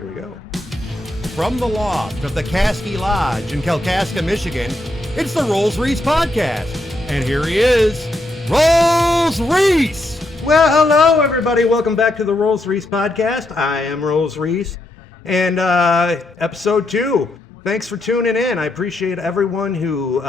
Here we go. From the loft of the Caskey Lodge in Kalkaska, Michigan, it's the Rollsreece podcast. And here he is, Rollsreece! Well, hello, everybody. Welcome back to the Rollsreece podcast. I am Rollsreece. And episode 2. Thanks for tuning in. I appreciate everyone who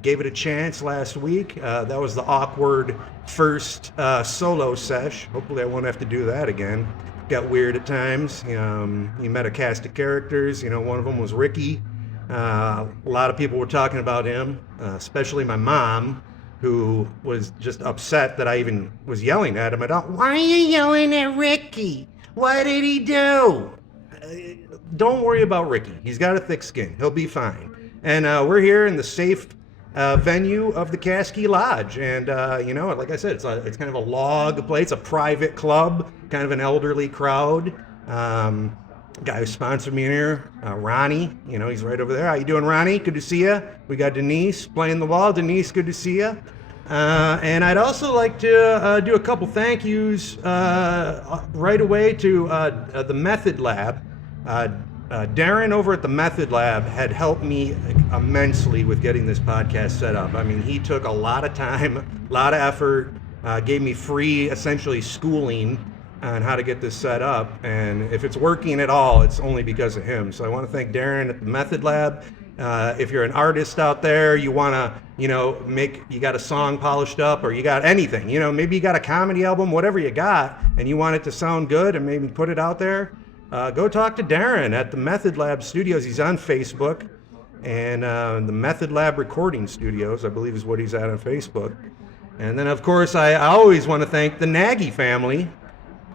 gave it a chance last week. That was the awkward first solo sesh. Hopefully I won't have to do that again. Got weird at times. You met a cast of characters. One of them was Ricky. A lot of people were talking about him, especially my mom, who was just upset that I even was yelling at him. Why are you yelling at Ricky? What did he do? Don't worry about Ricky. He's got a thick skin. He'll be fine. And we're here in the safe venue of the Caskey Lodge. And, like I said, it's kind of a log place, a private club, kind of an elderly crowd. Guy who sponsored me in here, Ronnie, he's right over there. How you doing, Ronnie? Good to see you. We got Denise playing the wall. Denise, good to see you. And I'd also like to do a couple thank yous right away to the Method Lab. Darren over at the Method Lab had helped me immensely with getting this podcast set up. I mean, he took a lot of time, a lot of effort, gave me free, essentially, schooling on how to get this set up. And if it's working at all, it's only because of him. So I want to thank Darren at the Method Lab. If you're an artist out there, you want to, you got a song polished up, or you got anything, maybe you got a comedy album, whatever you got, and you want it to sound good and maybe put it out there, go talk to Darren at the Method Lab Studios. He's on Facebook, and the Method Lab Recording Studios, I believe, is what he's at on Facebook. And then, of course, I always want to thank the NAGY family.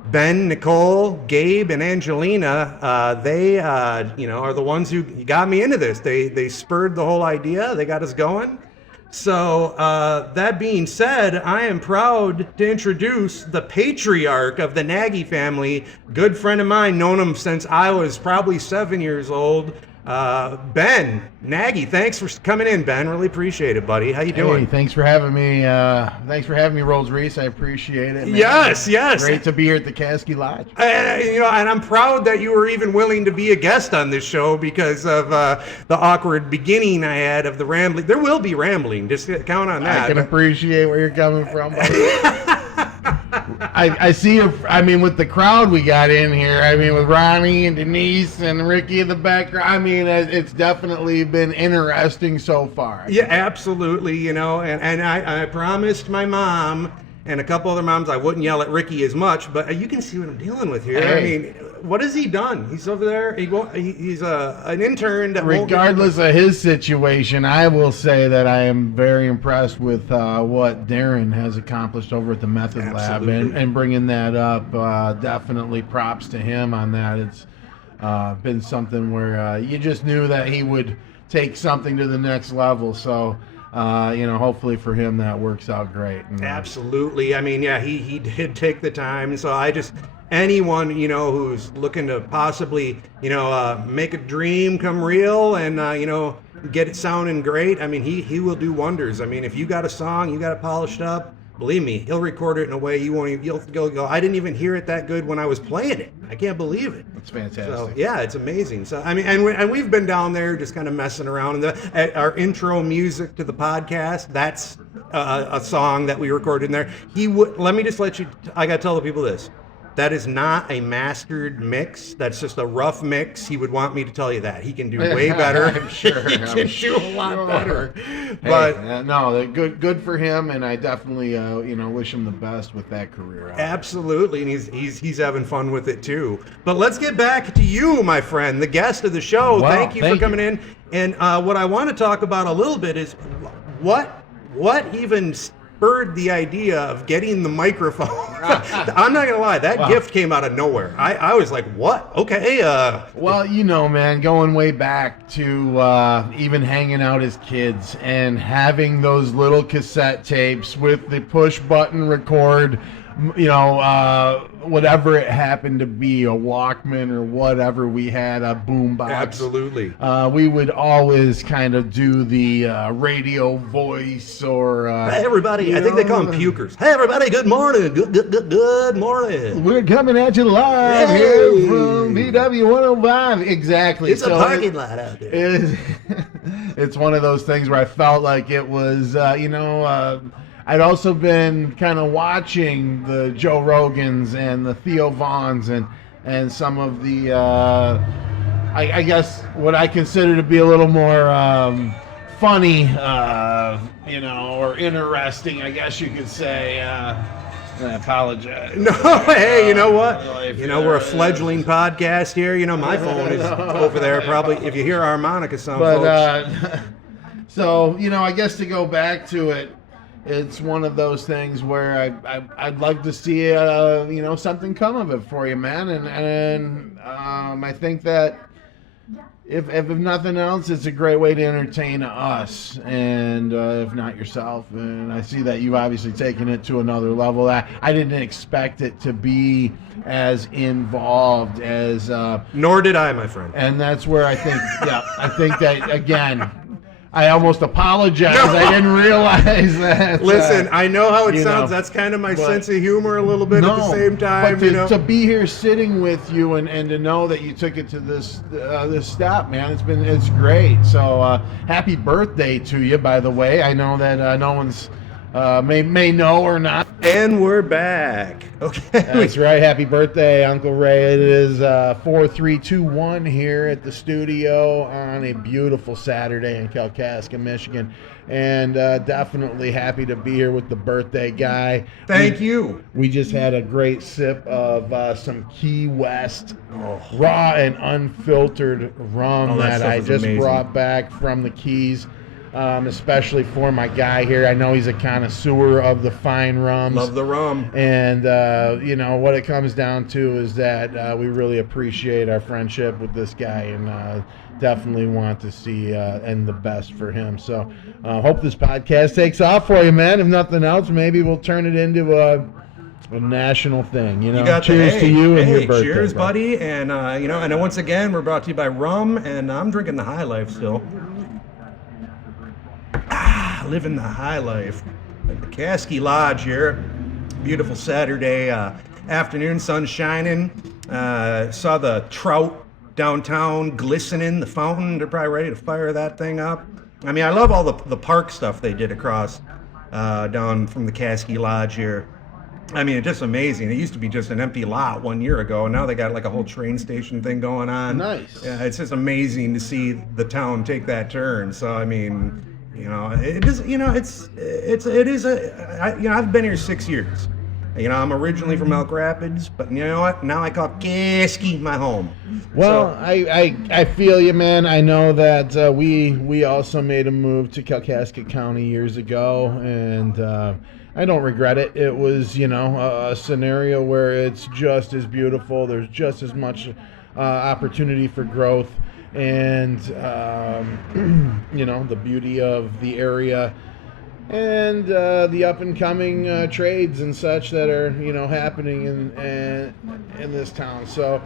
Ben, Nicole, Gabe, and Angelina, they, are the ones who got me into this. They spurred the whole idea. They got us going. So that being said, I am proud to introduce the patriarch of the NAGY family, good friend of mine, known him since I was probably 7 years old, Ben, NAGY. Thanks for coming in, Ben. Really appreciate it, buddy. How you doing? Hey, thanks for having me. Rollsreece. I appreciate it, man. Yes. Great to be here at the Caskey Lodge. And I'm proud that you were even willing to be a guest on this show because of the awkward beginning I had of the rambling. There will be rambling. Just count on that. I can appreciate where you're coming from, buddy. I see, with the crowd we got in here, with Ronnie and Denise and Ricky in the background, it's definitely been interesting so far. Yeah, absolutely, and I promised my mom and a couple other moms I wouldn't yell at Ricky as much, but you can see what I'm dealing with here. Hey. What has he done? He's over there. He's an intern that regardless of his situation, I will say that I am very impressed with what Darren has accomplished over at the Method Lab and bringing that up. Definitely props to him on that. It's been something where you just knew that he would take something to the next level. So, hopefully for him that works out great. Absolutely. He did take the time. So anyone, who's looking to possibly, make a dream come real and, get it sounding great. He will do wonders. If you got a song, you got it polished up, believe me, he'll record it in a way you won't even, you'll go, I didn't even hear it that good when I was playing it. I can't believe it. It's fantastic. So, yeah, it's amazing. So, and we've been down there just kind of messing around. And our intro music to the podcast, that's a song that we recorded in there. I got to tell the people this. That is not a mastered mix. That's just a rough mix. He would want me to tell you that. He can do way better. I'm sure. He can do a lot better. Hey, but no, good for him, and I definitely wish him the best with that career. Absolutely, and he's having fun with it too. But let's get back to you, my friend, the guest of the show. Wow, thank you for coming in. And what I want to talk about a little bit is what even spurred the idea of getting the microphone. I'm not gonna lie, that gift came out of nowhere. I was like, what? Okay. Well, man, going way back to even hanging out as kids and having those little cassette tapes with the push button record whatever it happened to be, a Walkman or whatever we had, a boombox. Absolutely. We would always kind of do the radio voice or. Hey, everybody. I think they call them pukers. Hey, everybody. Good morning. Good morning. We're coming at you live here from BW 105. Exactly. It's a parking lot out there. It's one of those things where I felt like it was, I'd also been kind of watching the Joe Rogans and the Theo Vaughns and some of the, I guess, what I consider to be a little more funny, or interesting, I guess you could say. I apologize. No, hey, you know what? We're a fledgling podcast here. My phone is over there probably if you hear our harmonica sound, folks. So, I guess to go back to it, it's one of those things where I'd like to see, something come of it for you, man. And I think that if nothing else, it's a great way to entertain us, and if not yourself. And I see that you've obviously taken it to another level. I didn't expect it to be as involved as. Nor did I, my friend. And that's where I think that again. I almost apologize. No. I didn't realize that. Listen, I know how it sounds. That's kind of my sense of humor a little bit at the same time. But to be here sitting with you and to know that you took it to this step, man, it's great. So happy birthday to you, by the way. I know that no one's may know or not. And we're back. Okay. That's right. Happy birthday, Uncle Ray. It is 4-3-2-1 here at the studio on a beautiful Saturday in Kalkaska, Michigan. And definitely happy to be here with the birthday guy. Thank you. We just had a great sip of some Key West raw and unfiltered rum that I just brought back from the Keys. Especially for my guy here. I know he's a connoisseur of the fine rums. Love the rum. And, what it comes down to is that we really appreciate our friendship with this guy and definitely want to see and the best for him. So hope this podcast takes off for you, man. If nothing else, maybe we'll turn it into a national thing. You got cheers to you and your birthday. Cheers, buddy. And, and once again, we're brought to you by rum, and I'm drinking the High Life still. Living the high life at the Kasky Lodge here. Beautiful Saturday afternoon, sun shining. Saw the trout downtown glistening, the fountain. They're probably ready to fire that thing up. I mean, I love all the park stuff they did across down from the Kasky Lodge here. I mean, it's just amazing. It used to be just an empty lot 1 year ago, and now they got like a whole train station thing going on. Nice. Yeah, it's just amazing to see the town take that turn. So, I mean, it is. I've been here 6 years. I'm originally from Elk Rapids, but you know what? Now I call Kasky my home. Well, so, I feel you, man. I know that we also made a move to Kalkaska County years ago, and I don't regret it. It was, a scenario where it's just as beautiful. There's just as much opportunity for growth. And, the beauty of the area and the up-and-coming trades and such that are, happening in this town. So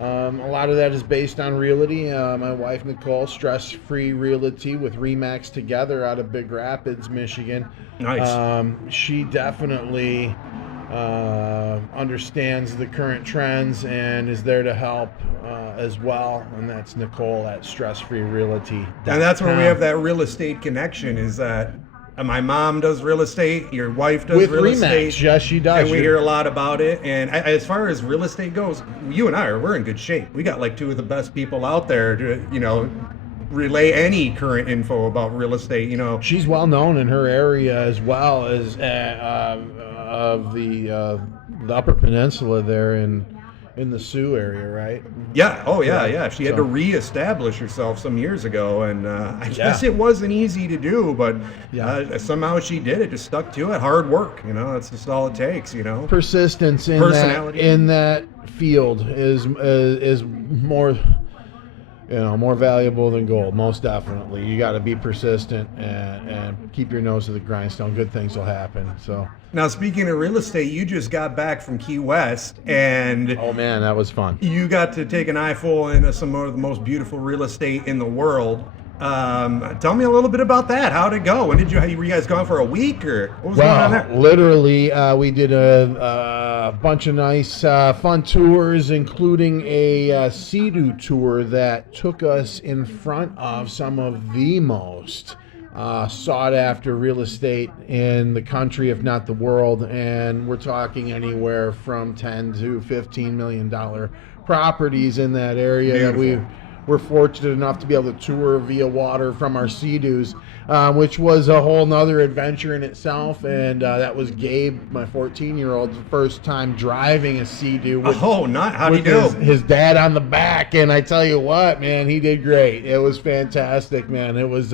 a lot of that is based on realty. My wife, Nicole, Stress-Free Realty with RE/MAX together out of Big Rapids, Michigan. Nice. She definitely understands the current trends and is there to help as well, and that's Nicole at Stress-Free Realty. And that's where we have that real estate connection, is that my mom does real estate, your wife does with real RE/MAX. estate. Yes, she does. And we hear a lot about it. And as far as real estate goes, you and we're in good shape. We got like two of the best people out there to, relay any current info about real estate. She's well known in her area as well as of the Upper Peninsula there in the Sioux area, right? Yeah. Oh, yeah. She had to reestablish herself some years ago, and I guess it wasn't easy to do, but somehow she did it. Just stuck to it. Hard work. That's just all it takes. Persistence in personality in that field is more. more valuable than gold, most definitely. You got to be persistent and keep your nose to the grindstone. Good things will happen. So. Now, speaking of real estate, you just got back from Key West, and oh man, that was fun. You got to take an eyeful into some of the most beautiful real estate in the world. Tell me a little bit about that. How'd it go? Were you guys gone for a week, or what was going on there? Literally, we did a bunch of nice, fun tours, including a Sea-Doo tour that took us in front of some of the most sought-after real estate in the country, if not the world. And we're talking anywhere from $10 to $15 million properties in that area. Beautiful. That we're fortunate enough to be able to tour via water from our Sea-Doos, which was a whole nother adventure in itself. And that was Gabe, my 14-year-old's first time driving a Sea-Doo. How'd he do? His dad on the back. And I tell you what, man, he did great. It was fantastic, man. It was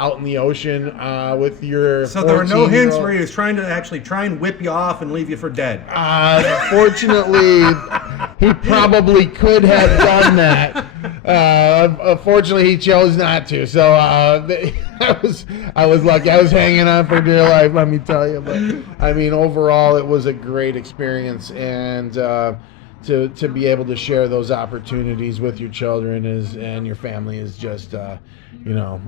out in the ocean with your. So there were no hints where he was trying to actually try and whip you off and leave you for dead. Fortunately, he probably could have done that. Unfortunately, he chose not to. So I was lucky. I was hanging on for dear life, let me tell you. But I mean, overall, it was a great experience, and to be able to share those opportunities with your children and your family is just.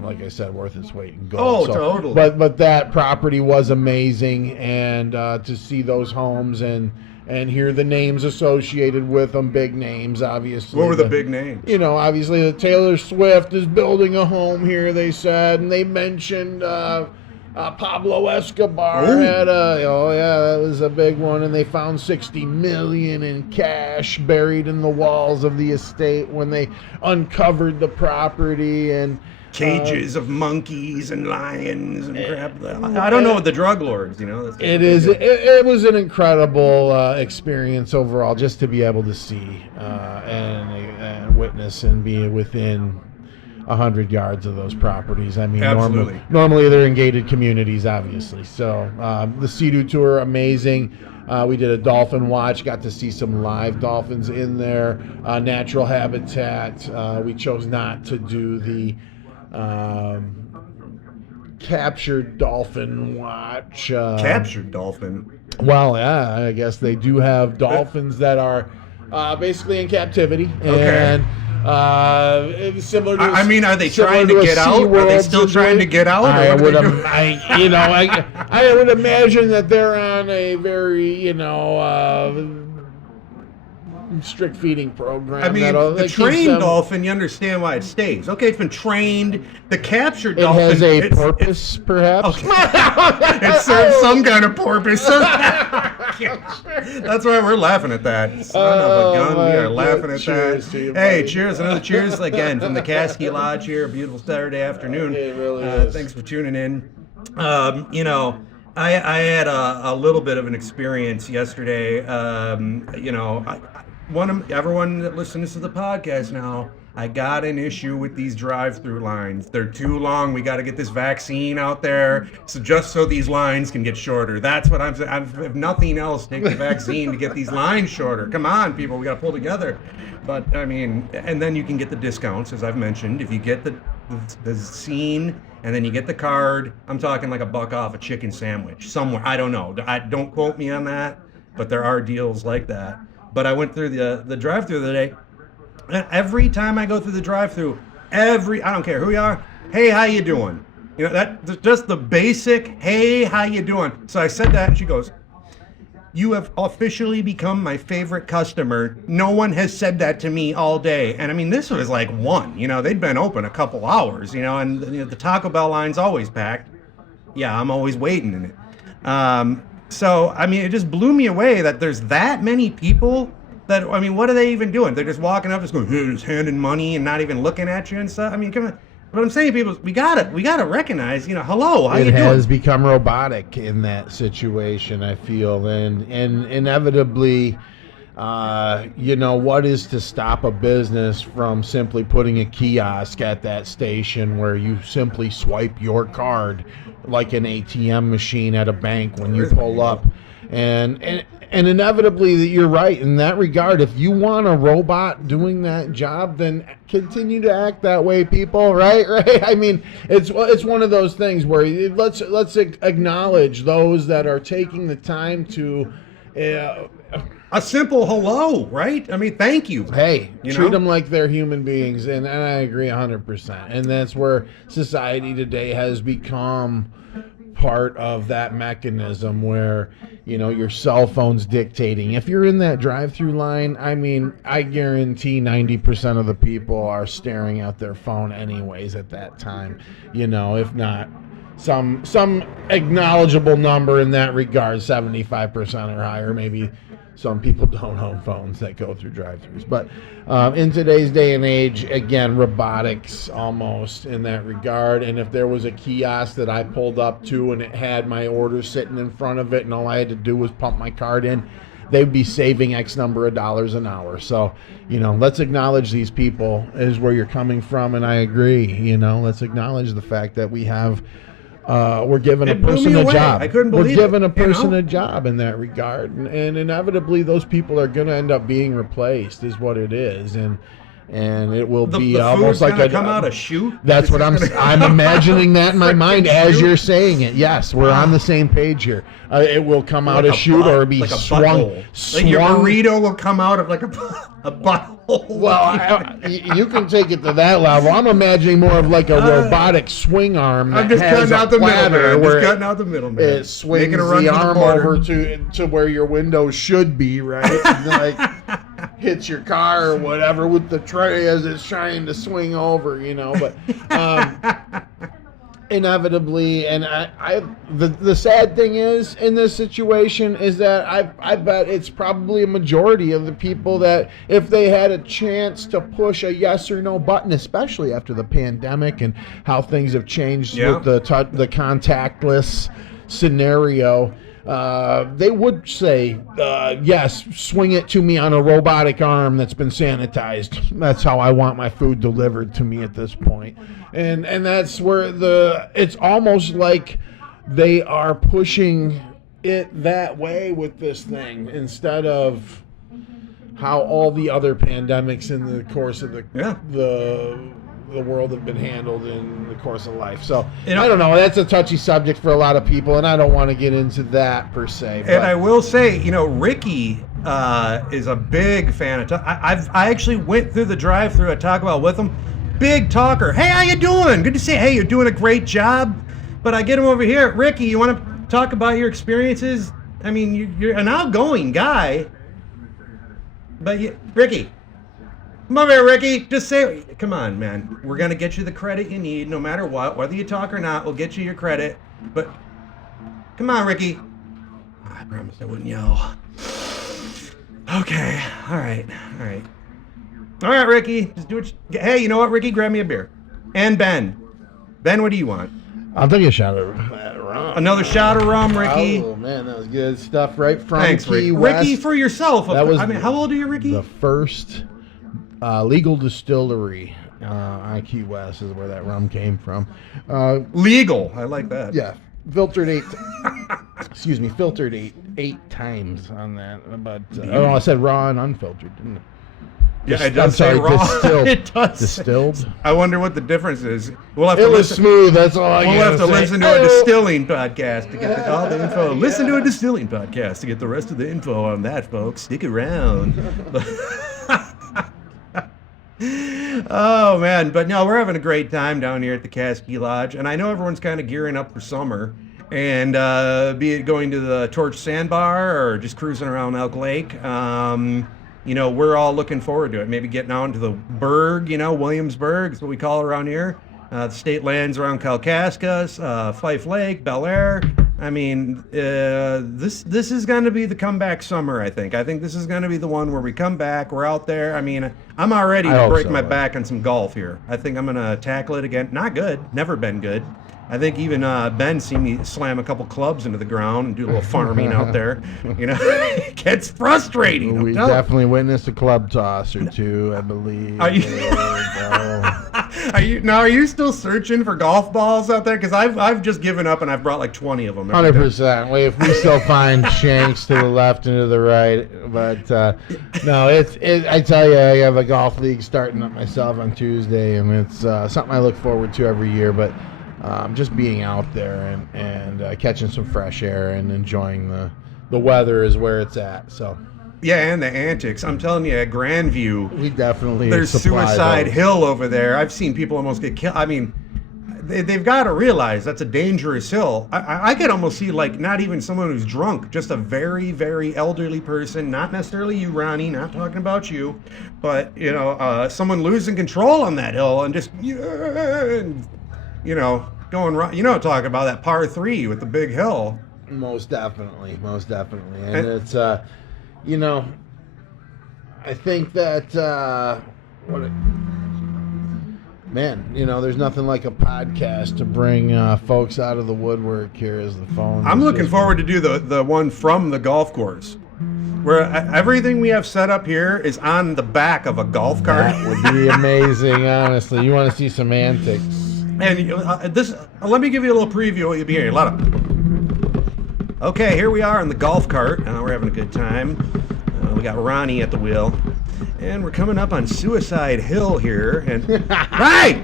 Like I said, worth its weight in gold. Oh, totally. But that property was amazing, and to see those homes and hear the names associated with them, big names, obviously. What were the big names? Obviously the Taylor Swift is building a home here, they said, and they mentioned Pablo Escobar had that was a big one, and they found $60 million in cash buried in the walls of the estate when they uncovered the property, and cages of monkeys and lions and crap. I don't know what the drug lords, It was an incredible experience overall, just to be able to see and witness and be within 100 yards of those properties. I mean, normally they're in gated communities, obviously. So the Sea-Doo tour, amazing. We did a dolphin watch, got to see some live dolphins in there, natural habitat. We chose not to do the captured dolphin watch. Captured dolphin? Well, yeah, I guess they do have dolphins that are basically in captivity. Okay. And similar to are they trying to get out? Are they still trying to get out? I would imagine that they're on a very, strict feeding program. I mean, the trained dolphin, you understand why it stays. Okay, it's been trained. The captured dolphin... It has a purpose, perhaps? Okay. It serves some kind of purpose. That's why we're laughing at that. Son of a gun, we are laughing at that. Hey, cheers. Another cheers again from the Caskey Lodge here. Beautiful Saturday afternoon. It really is. Thanks for tuning in. I had a little bit of an experience yesterday. Everyone that listens to the podcast now, I got an issue with these drive-through lines. They're too long. We got to get this vaccine out there, so these lines can get shorter. That's what I'm saying. If nothing else, take the vaccine to get these lines shorter. Come on, people, we got to pull together. But I mean, and then you can get the discounts, as I've mentioned. If you get the scene and then you get the card, I'm talking like $1 off a chicken sandwich somewhere. I don't know. Don't quote me on that, but there are deals like that. But I went through the drive-through the other day, and every time I go through the drive-through, I don't care who you are, hey, how you doing? That's just the basic, hey, how you doing? So I said that, and she goes, you have officially become my favorite customer. No one has said that to me all day. And I mean, this was like 1, they'd been open a couple hours, and the Taco Bell line's always packed. Yeah, I'm always waiting in it. So, I mean, it just blew me away that there's that many people that, I mean, what are they even doing? They're just walking up, just going, hey, just handing money and not even looking at you and stuff. I mean, come on. What I'm saying, people, we gotta recognize, hello, how you doing? It has become robotic in that situation, I feel, and inevitably, what is to stop a business from simply putting a kiosk at that station where you simply swipe your card like an ATM machine at a bank when you pull up, and And inevitably, that you're right in that regard. If you want a robot doing that job, then continue to act that way, people. Right? I mean, it's one of those things where let's acknowledge those that are taking the time to. A simple hello, right? I mean, thank you. Hey, you treat know? them like they're human beings, and I agree 100%. And that's where society today has become part of that mechanism where, your cell phone's dictating. If you're in that drive-through line, I mean, I guarantee 90% of the people are staring at their phone anyways at that time, if not some acknowledgeable number in that regard, 75% or higher, maybe. Some people don't own phones that go through drive-thrus. But in today's day and age, again, robotics almost in that regard. And if there was a kiosk that I pulled up to and it had my order sitting in front of it and all I had to do was pump my card in, they'd be saving X number of dollars an hour. So, let's acknowledge these people is where you're coming from. And I agree, let's acknowledge the fact that we have we're giving a person a job. I couldn't believe We're giving it, a person a job in that regard, and inevitably those people are going to end up being replaced, is what it is, and it will be the almost like come out a chute. That's what I'm imagining that in my mind as you're saying it. Yes, we're on the same page here. It will come out a chute or be like swung. Like your burrito will come out of like a butthole. Well, you can take it to that level. I'm imagining more of like a robotic swing arm. I'm just cutting out the middle, man. Just cutting out the middle, man. It swings the arm over to where your window should be, right? And like hits your car or whatever with the tray as it's trying to swing over, But inevitably, and the sad thing is in this situation is that I bet it's probably a majority of the people that if they had a chance to push a yes or no button, especially after the pandemic and how things have changed with the contactless scenario, they would say, yes, swing it to me on a robotic arm that's been sanitized. That's how I want my food delivered to me at this point. And that's where it's almost like they are pushing it that way with this thing instead of how all the other pandemics in the course of the world have been handled in the course of life. So I don't know. That's a touchy subject for a lot of people, and I don't want to get into that per se. And I will say, Ricky is a big fan of. I actually went through the drive-thru at Taco Bell with him. Big talker. Hey, how you doing? Good to see you. Hey, you're doing a great job. But I get him over here. Ricky, you want to talk about your experiences? I mean, you're an outgoing guy. But Ricky. Come over here, Ricky. Just say, come on, man. We're going to get you the credit you need no matter what. Whether you talk or not, we'll get you your credit. But come on, Ricky. I promised I wouldn't yell. Okay. All right. All right, Ricky. Just do it. Hey, you know what, Ricky? Grab me a beer. And Ben. Ben, what do you want? I'll take a shot of rum. Another shot of rum, Ricky. Oh, man, that was good stuff right from Thanks, Key Rick. West. Ricky, for yourself. How old are you, Ricky? The first legal distillery on Key West is where that rum came from. Legal. I like that. Yeah. Filtered eight times on that. But I said raw and unfiltered, didn't it? Yeah, it does say raw. Distilled. It does. Distilled. I wonder what the difference is. It was smooth. That's all I got. We'll have to listen to a distilling podcast to get all the info. Listen to a distilling podcast to get the rest of the info on that, folks. Stick around. Oh, man. But no, we're having a great time down here at the Caskey Lodge. And I know everyone's kind of gearing up for summer. And be it going to the Torch Sandbar or just cruising around Elk Lake, we're all looking forward to it. Maybe getting out into the Berg, Williamsburg is what we call it around here. The state lands around Kalkaska, Fife Lake, Bel Air. I mean, this is going to be the comeback summer, I think. I think this is going to be the one where we come back, we're out there. I mean, I'm already to break my back on some golf here. I think I'm going to tackle it again. Not good. Never been good. I think even Ben seen me slam a couple clubs into the ground and do a little farming out there. You know, it gets frustrating. We definitely witnessed a club toss or two, I believe. Are you still searching for golf balls out there? Because I've just given up and I've brought like 20 of them. 100%. If we still find shanks to the left and to the right, but no, I tell you, I have a golf league starting up myself on Tuesday, and it's something I look forward to every year. But just being out there and catching some fresh air and enjoying the weather is where it's at. So. Yeah, and the antics. I'm telling you, at Grandview, we definitely there's Suicide Hill over there. I've seen people almost get killed. I mean, they've got to realize that's a dangerous hill. I could almost see, like, not even someone who's drunk, just a very, very elderly person, not necessarily you, Ronnie, not talking about you, but, you know, someone losing control on that hill and just, you know, going right. You know, talking about that par 3 with the big hill. Most definitely. And it's... you know, I think that, man, you know, there's nothing like a podcast to bring folks out of the woodwork here as the phone. I'm looking forward to do the one from the golf course, where everything we have set up here is on the back of a golf cart. That would be amazing, honestly. You want to see some antics. And let me give you a little preview of what you'll be hearing. Okay, here we are on the golf cart. We're having a good time. We got Ronnie at the wheel. And we're coming up on Suicide Hill here. And right!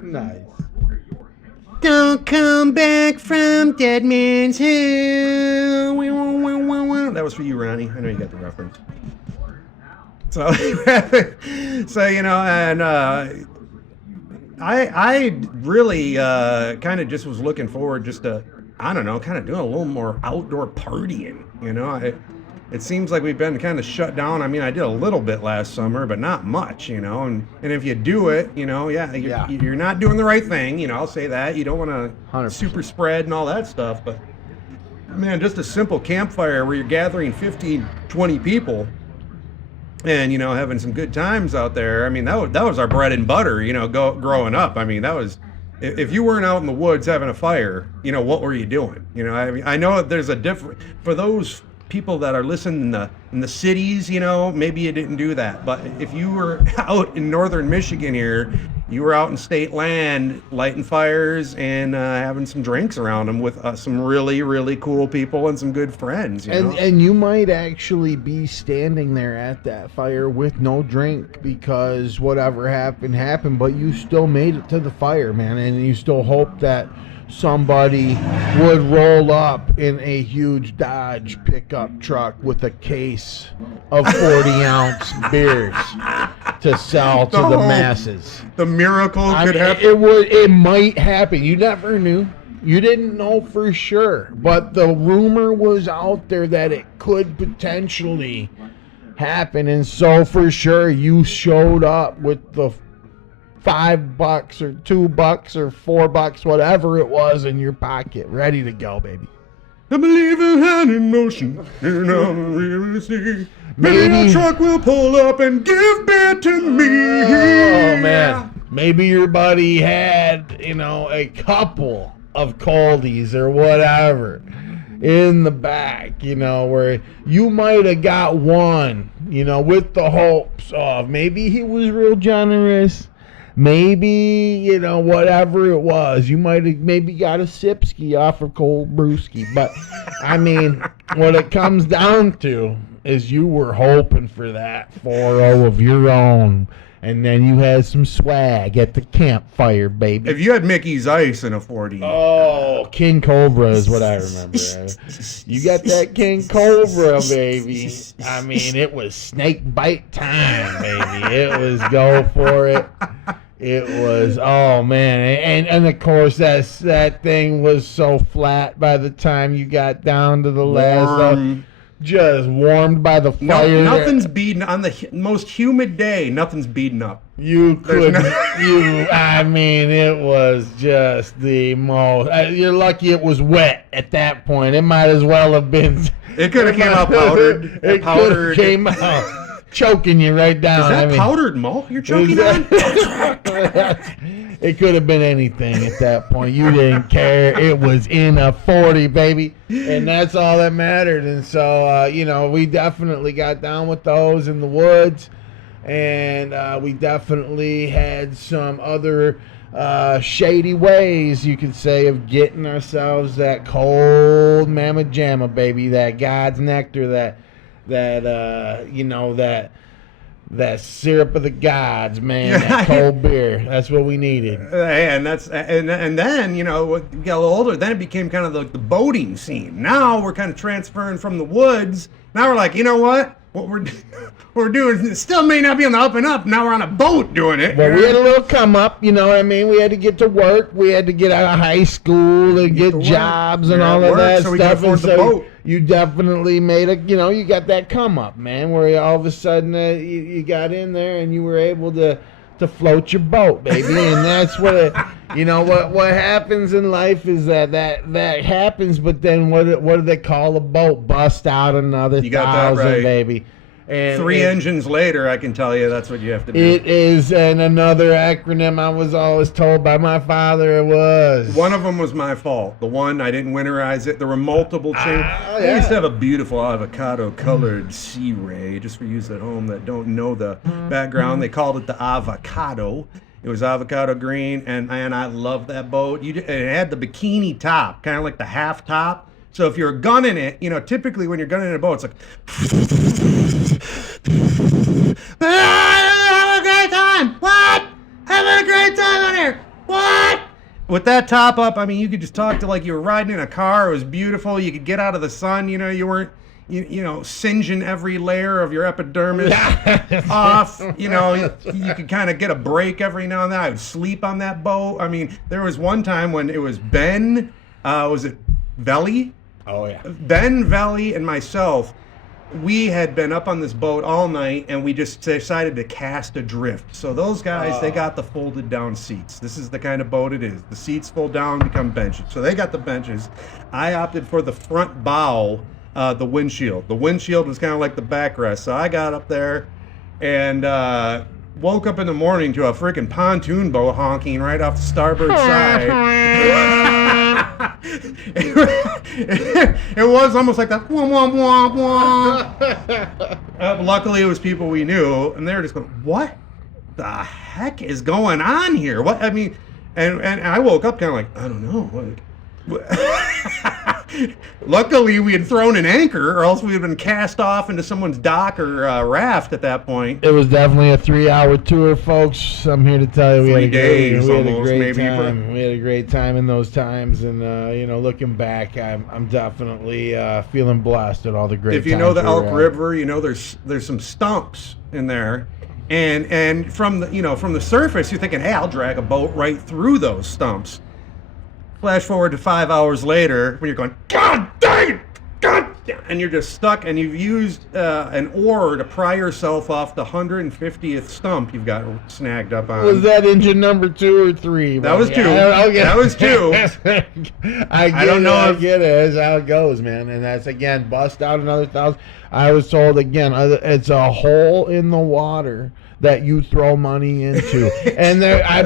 Nice. Don't come back from Dead Man's Hill. That was for you, Ronnie. I know you got the reference. So, you know, and I really kind of just was looking forward just to, I don't know, kind of doing a little more outdoor partying. You know, it seems like we've been kind of shut down. I mean, I did a little bit last summer, but not much, you know. And if you do it, you know, you're not doing the right thing. You know, I'll say that. You don't want to super spread and all that stuff. But, man, just a simple campfire where you're gathering 15, 20 people and, you know, having some good times out there. I mean, that was our bread and butter, you know, growing up. I mean, that was, if you weren't out in the woods having a fire, you know, what were you doing? You know, I mean, I know there's a different, for those people that are listening in the cities, you know, maybe you didn't do that. But if you were out in northern Michigan here, you were out in state land lighting fires and having some drinks around them with some really, really cool people and some good friends. You know? And you might actually be standing there at that fire with no drink because whatever happened, but you still made it to the fire, man, and you still hope that somebody would roll up in a huge Dodge pickup truck with a case of 40-ounce beers to sell to the masses. The miracle could happen. It might happen. You never knew. You didn't know for sure. But the rumor was out there that it could potentially happen. And so for sure you showed up with the $5 or $2 or $4, whatever it was, in your pocket, ready to go, baby. I believe in hand in motion, and I'm really see. Maybe a truck will pull up and give beer to me. Oh man, maybe your buddy had, you know, a couple of coldies or whatever in the back, you know, where you might have got one, you know, with the hopes of maybe he was real generous. Maybe, you know, whatever it was, you might have maybe got a sipski off of Cold Brewski. But, I mean, what it comes down to is you were hoping for that 4-0 of your own. And then you had some swag at the campfire, baby. If you had Mickey's Ice in a 40. Oh, King Cobra is what I remember. You got that King Cobra, baby. I mean, it was snake bite time, baby. It was go for it. It was, oh man, and of course that thing was so flat by the time you got down to the last, just warmed by the fire. Nothing's beating on the most humid day. Nothing's beating up. I mean, it was just the most. You're lucky it was wet at that point. It might as well have been. It could have came out powdered. It could have came out. choking you right down. Is that powdered malt you're choking on? It could have been anything at that point. You didn't care. It was in a 40, baby. And that's all that mattered. And so, we definitely got down with those in the woods. And we definitely had some other shady ways, you could say, of getting ourselves that cold mamma jamma, baby. That God's nectar, that syrup of the gods, man. That cold beer. That's what we needed. And then, we got a little older, then it became kind of the boating scene. Now we're kind of transferring from the woods. Now we're like, you know what? What we're doing still may not be on the up and up. Now we're on a boat doing it. Well, we had a little come up, you know what I mean? We had to get to work. We had to get out of high school and get jobs and all of that so stuff. And so you definitely made you got that come up, man, where all of a sudden you got in there and you were able to float your boat, baby. And that's what what happens in life is that happens, but then what do they call a boat? Bust out another 1,000, right, baby. And 3 engines later, I can tell you that's what you have to do. It is, and another acronym I was always told by my father was. One of them was my fault. The one, I didn't winterize it. There were multiple changes. I used to have a beautiful avocado-colored Sea Ray, just for you at home that don't know the background. They called it the avocado. It was avocado green, and I love that boat. It had the bikini top, kind of like the half top. So if you're gunning it, typically when you're gunning a boat, it's like, have a great time. What? Having a great time out here. What? With that top up, you could just talk to like you were riding in a car. It was beautiful. You could get out of the sun. You weren't, singeing every layer of your epidermis off. You could kind of get a break every now and then. I would sleep on that boat. There was one time when it was Ben, was it Velli? Oh, yeah. Ben, Velli, and myself, we had been up on this boat all night, and we just decided to cast adrift. So those guys, they got the folded down seats. This is the kind of boat it is. The seats fold down, become benches. So they got the benches. I opted for the front bow, the windshield. The windshield was kind of like the backrest. So I got up there and woke up in the morning to a freaking pontoon boat honking right off the starboard side. It was almost like that. Wah, wah, wah, wah. Luckily, it was people we knew, and they were just going, "What the heck is going on here?" What and I woke up kind of like, I don't know. Luckily, we had thrown an anchor, or else we would have been cast off into someone's dock or raft at that point. It was definitely a 3-hour tour, folks. I'm here to tell you, we had a great time. We had a great time in those times, and looking back, I'm definitely feeling blessed at all the great times. If you know the Elk River, there's some stumps in there, and from the surface, you're thinking, hey, I'll drag a boat right through those stumps. Flash forward to 5 hours later, when you're going, God dang it! God! And you're just stuck, and you've used an oar to pry yourself off the 150th stump you've got snagged up on. Was that engine number 2 or 3? That was 2. That was 2. I get it. That's how it goes, man. And that's, again, bust out another 1,000. I was told, again, it's a hole in the water that you throw money into. And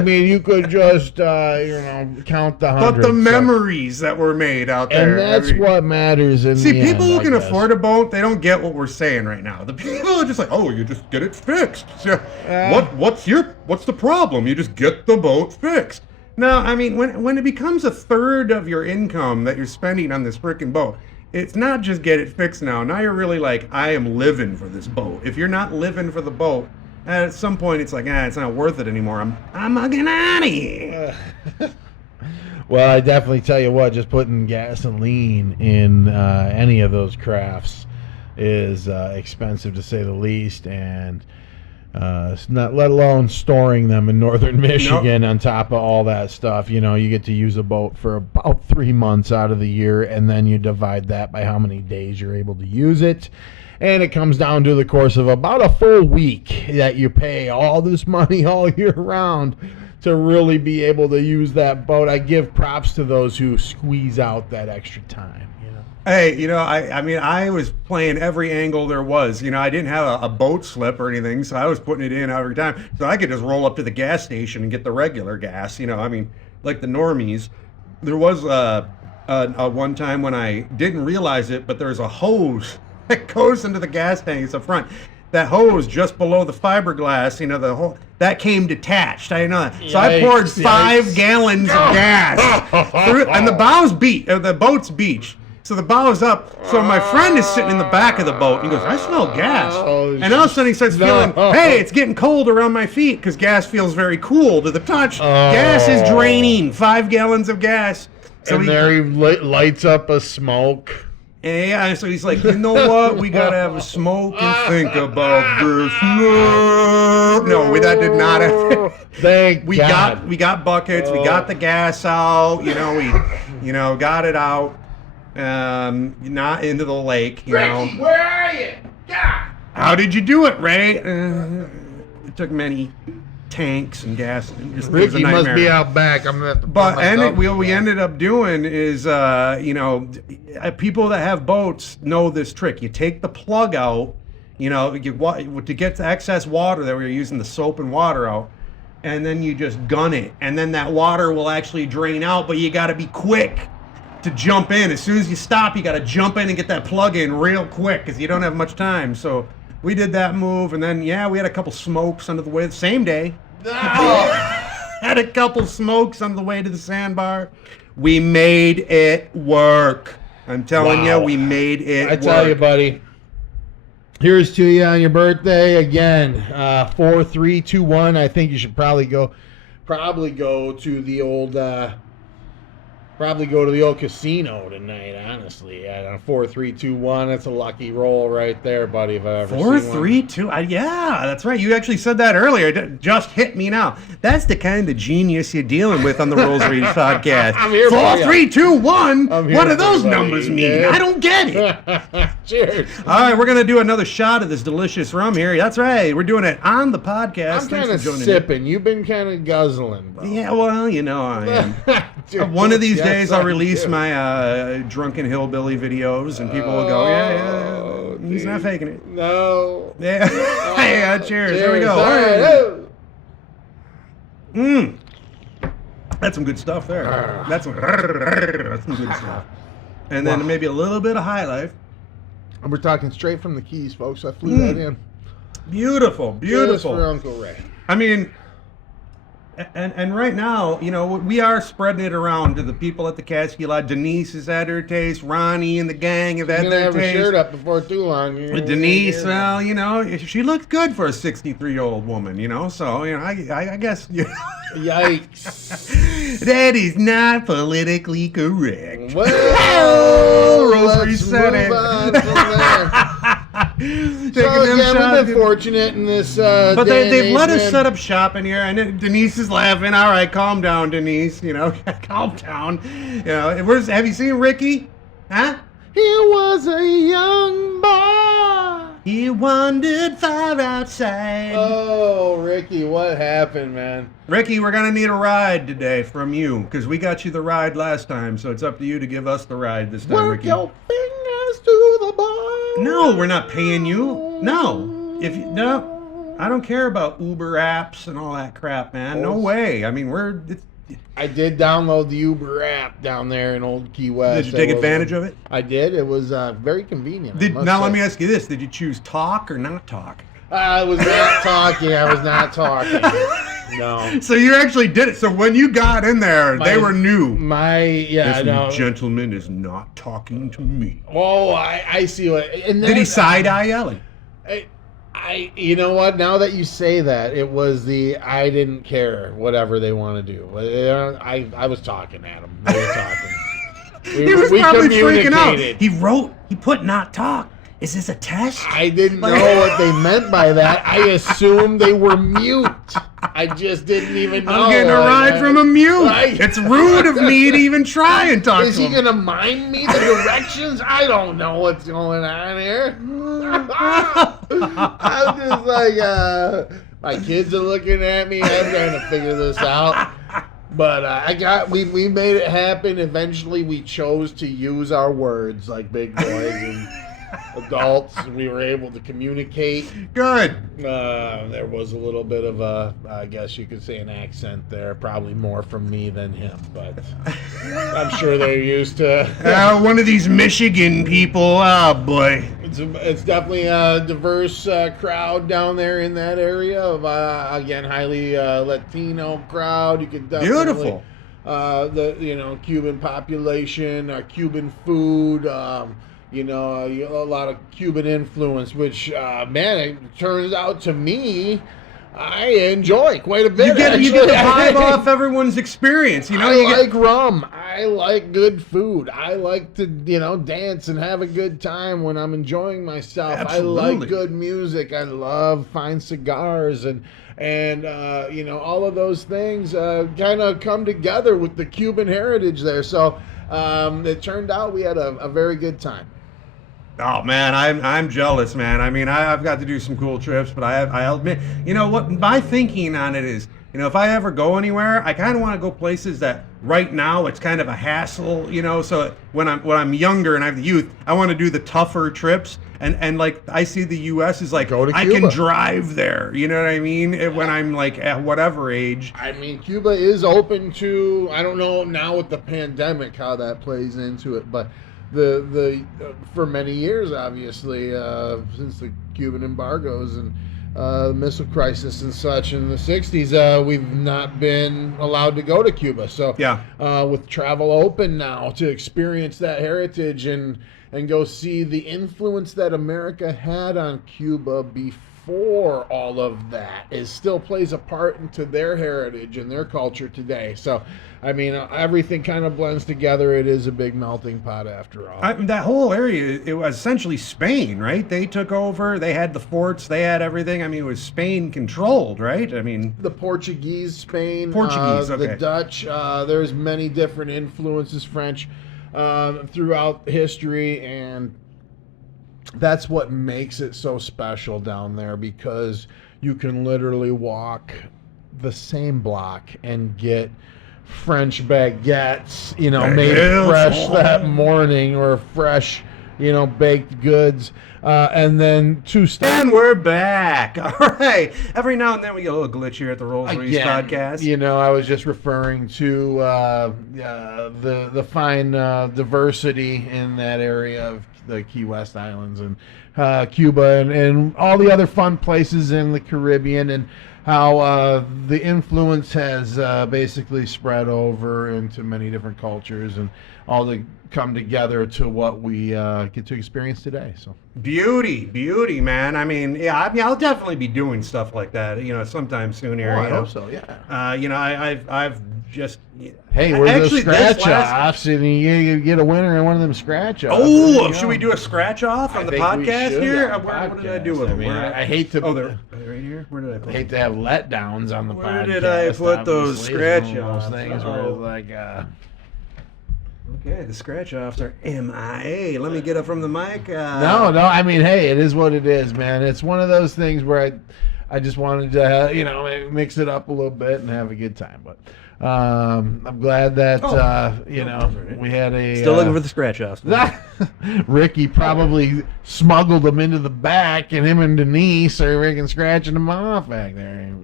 you could just, count the hundreds. But the memories that were made out there. And that's what matters in See, the people end, who can afford a boat, they don't get what we're saying right now. The people are just like, oh, you just get it fixed. So, what's the problem? You just get the boat fixed. No, when it becomes a third of your income that you're spending on this freaking boat, it's not just get it fixed now. Now you're really like, I am living for this boat. If you're not living for the boat, at some point it's like, it's not worth it anymore. I'm getting out of here. Well, I definitely tell you what, just putting gasoline in any of those crafts is expensive to say the least, and not let alone storing them in northern Michigan. Nope. On top of all that stuff. You get to use a boat for about 3 months out of the year, and then you divide that by how many days you're able to use it. And it comes down to the course of about a full week that you pay all this money all year round to really be able to use that boat. I give props to those who squeeze out that extra time. Hey, I mean, I was playing every angle there was. I didn't have a boat slip or anything, so I was putting it in every time. So I could just roll up to the gas station and get the regular gas. I mean, like the normies. There was a one time when I didn't realize it, but there's a hose that goes into the gas tank. It's up front. That hose just below the fiberglass, the whole that came detached. I didn't know that. So I poured 5 gallons of gas through it, and the boat's beached. So the bow's up. So my friend is sitting in the back of the boat. And he goes, I smell gas. And all of a sudden he starts feeling, hey, it's getting cold around my feet because gas feels very cool to the touch. Gas is draining. 5 gallons of gas. So and there he lights up a smoke. Yeah, so he's like, you know what? We gotta have a smoke and think about this. No, that did not happen. We got buckets. We got the gas out. We got it out. Not into the lake. Ricky, where are you? God. How did you do it, Ray? It took many tanks and gas. Ricky must be out back. I'm gonna have to. But we ended up doing is people that have boats know this trick. You take the plug out, to get the excess water that we were using the soap and water out, and then you just gun it, and then that water will actually drain out. But you got to be quick to jump in. As soon as you stop, you got to jump in and get that plug in real quick because you don't have much time. So we did that move, and then we had a couple smokes under the way the same day. No. Had a couple smokes on the way to the sandbar. We made it work. I'm telling you, we made it work. I tell you, buddy. Here's to you on your birthday again. 4, 3, 2, 1. I think you should probably go to the old. Probably go to the old casino tonight, honestly. 4, 3, 2, 1. That's a lucky roll right there, buddy. If I ever 4, seen 3, 2. Yeah, that's right. You actually said that earlier. It just hit me now. That's the kind of genius you're dealing with on the Rollsreece podcast. I'm here 4, 3, 2, 1. What do those buddy. numbers mean? I don't get it. Cheers. All right, we're gonna do another shot of this delicious rum here. That's right. We're doing it on the podcast. I'm kind of sipping. You've been kind of guzzling, bro. Yeah, well, I am. Dude, One of these yes, days, I'll release do. my drunken hillbilly videos, and people will go, yeah, he's not faking it. No. Yeah. Yeah, cheers. There we go. All right. That's some good stuff there. That's some good stuff. And then maybe a little bit of high life. And we're talking straight from the Keys, folks. I flew that in. Beautiful, beautiful. Just for Uncle Ray. I mean, and right now, we are spreading it around to the people at the Caskie Lot. Denise has had her taste. Ronnie and the gang have had their Have taste. a shirt up before too long. Denise, well, she looks good for a 63-year-old woman, so, I guess, Yikes. that is not politically correct. Well, Rollsreece said move it. on from there. So, yeah, we've been fortunate in this but they've let us man. set up shop in here, and Denise is laughing. All right, calm down, Denise. Calm down. Have you seen Ricky? Huh? He was a young boy. He wandered far outside. Oh, Ricky, what happened, man? Ricky, we're gonna need a ride today from you because we got you the ride last time, so it's up to you to give us the ride this time, Work Ricky. your fingers to the bone. No, we're not paying you. No, I don't care about Uber apps and all that crap, man. No way. I mean, I did download the Uber app down there in Old Key West. Did you take advantage of it? I did. It was very convenient. Let me ask you this: did you choose talk or not talk? I was not talking. I was not talking. No. So you actually did it. So when you got in there, they were new. This gentleman is not talking to me. Oh, I see what. And Did he side-eye Ellie? You know what? Now that you say that, it was I didn't care whatever they want to do. I was talking at him. They were talking. He was probably freaking out. He put not talk. Is this a test? I didn't know what they meant by that. I assumed they were mute. I just didn't even know. I'm getting a ride from a mute. It's rude of me to even try and talk to him. Is he going to mind me the directions? I don't know what's going on here. I'm just like, my kids are looking at me. I'm trying to figure this out. But we made it happen. Eventually, we chose to use our words like big boys and adults. We were able to communicate. Good. There was a little bit of I guess you could say, an accent there. Probably more from me than him, but I'm sure they're used to. One of these Michigan people. Oh boy. It's definitely a diverse crowd down there in that area. Of again, highly Latino crowd. You can definitely Beautiful. The Cuban population, Cuban food. A lot of Cuban influence, which man, it turns out to me, I enjoy quite a bit. You get the vibe off everyone's experience. I like rum. I like good food. I like to, dance and have a good time when I'm enjoying myself. Absolutely. I like good music. I love fine cigars and all of those things kind of come together with the Cuban heritage there. So it turned out we had a very good time. Oh man, I'm jealous, man. I mean, I've got to do some cool trips, but I'll admit, what my thinking on it is, if I ever go anywhere, I kind of want to go places that right now it's kind of a hassle, So when I'm younger and I have the youth, I want to do the tougher trips, and like I see the U.S. is like Go to I Cuba. can drive there, you know what I mean? When I'm like at whatever age. I mean, Cuba is open to. I don't know now with the pandemic how that plays into it, but. The for many years, obviously, since the Cuban embargoes and the missile crisis and such in the 60s, we've not been allowed to go to Cuba. So Yeah. With travel open now to experience that heritage and go see the influence that America had on Cuba before all of that, it still plays a part into their heritage and their culture today. So I mean, everything kind of blends together. It is a big melting pot after all. That whole area, it was essentially Spain, right? They took over. They had the forts. They had everything. I mean, it was Spain controlled, right? I mean, the Portuguese, Spain, Portuguese, okay. The Dutch. There's many different influences, French, throughout history, and that's what makes it so special down there, because you can literally walk the same block and get French baguettes, made fresh that morning, or fresh, baked goods, and then And we're back. All right. Every now and then we get a little glitch here at the Rollsreece podcast. I was just referring to the fine diversity in that area of the Key West Islands and Cuba and all the other fun places in the Caribbean, and how the influence has basically spread over into many different cultures, and all to come together to what we get to experience today. So beauty, man. I mean, I'll definitely be doing stuff like that, sometime soon here. I hope so. Yeah. I've just. Hey, we're the scratch-offs, and you get a winner in one of them scratch-offs. Oh, should we do a scratch-off on the podcast here? What did I do with them? I hate to. Oh, they're right here? Where did I put them? I hate to have letdowns on the podcast. Where did I put those scratch-offs? Things where it's like. Okay, the scratch-offs are MIA. Let me get it from the mic. No. I mean, hey, it is what it is, man. It's one of those things where I just wanted to, mix it up a little bit and have a good time. But I'm glad that, we had a... Still looking for the scratch-offs. Ricky probably smuggled them into the back, and him and Denise are freaking scratching them off back there.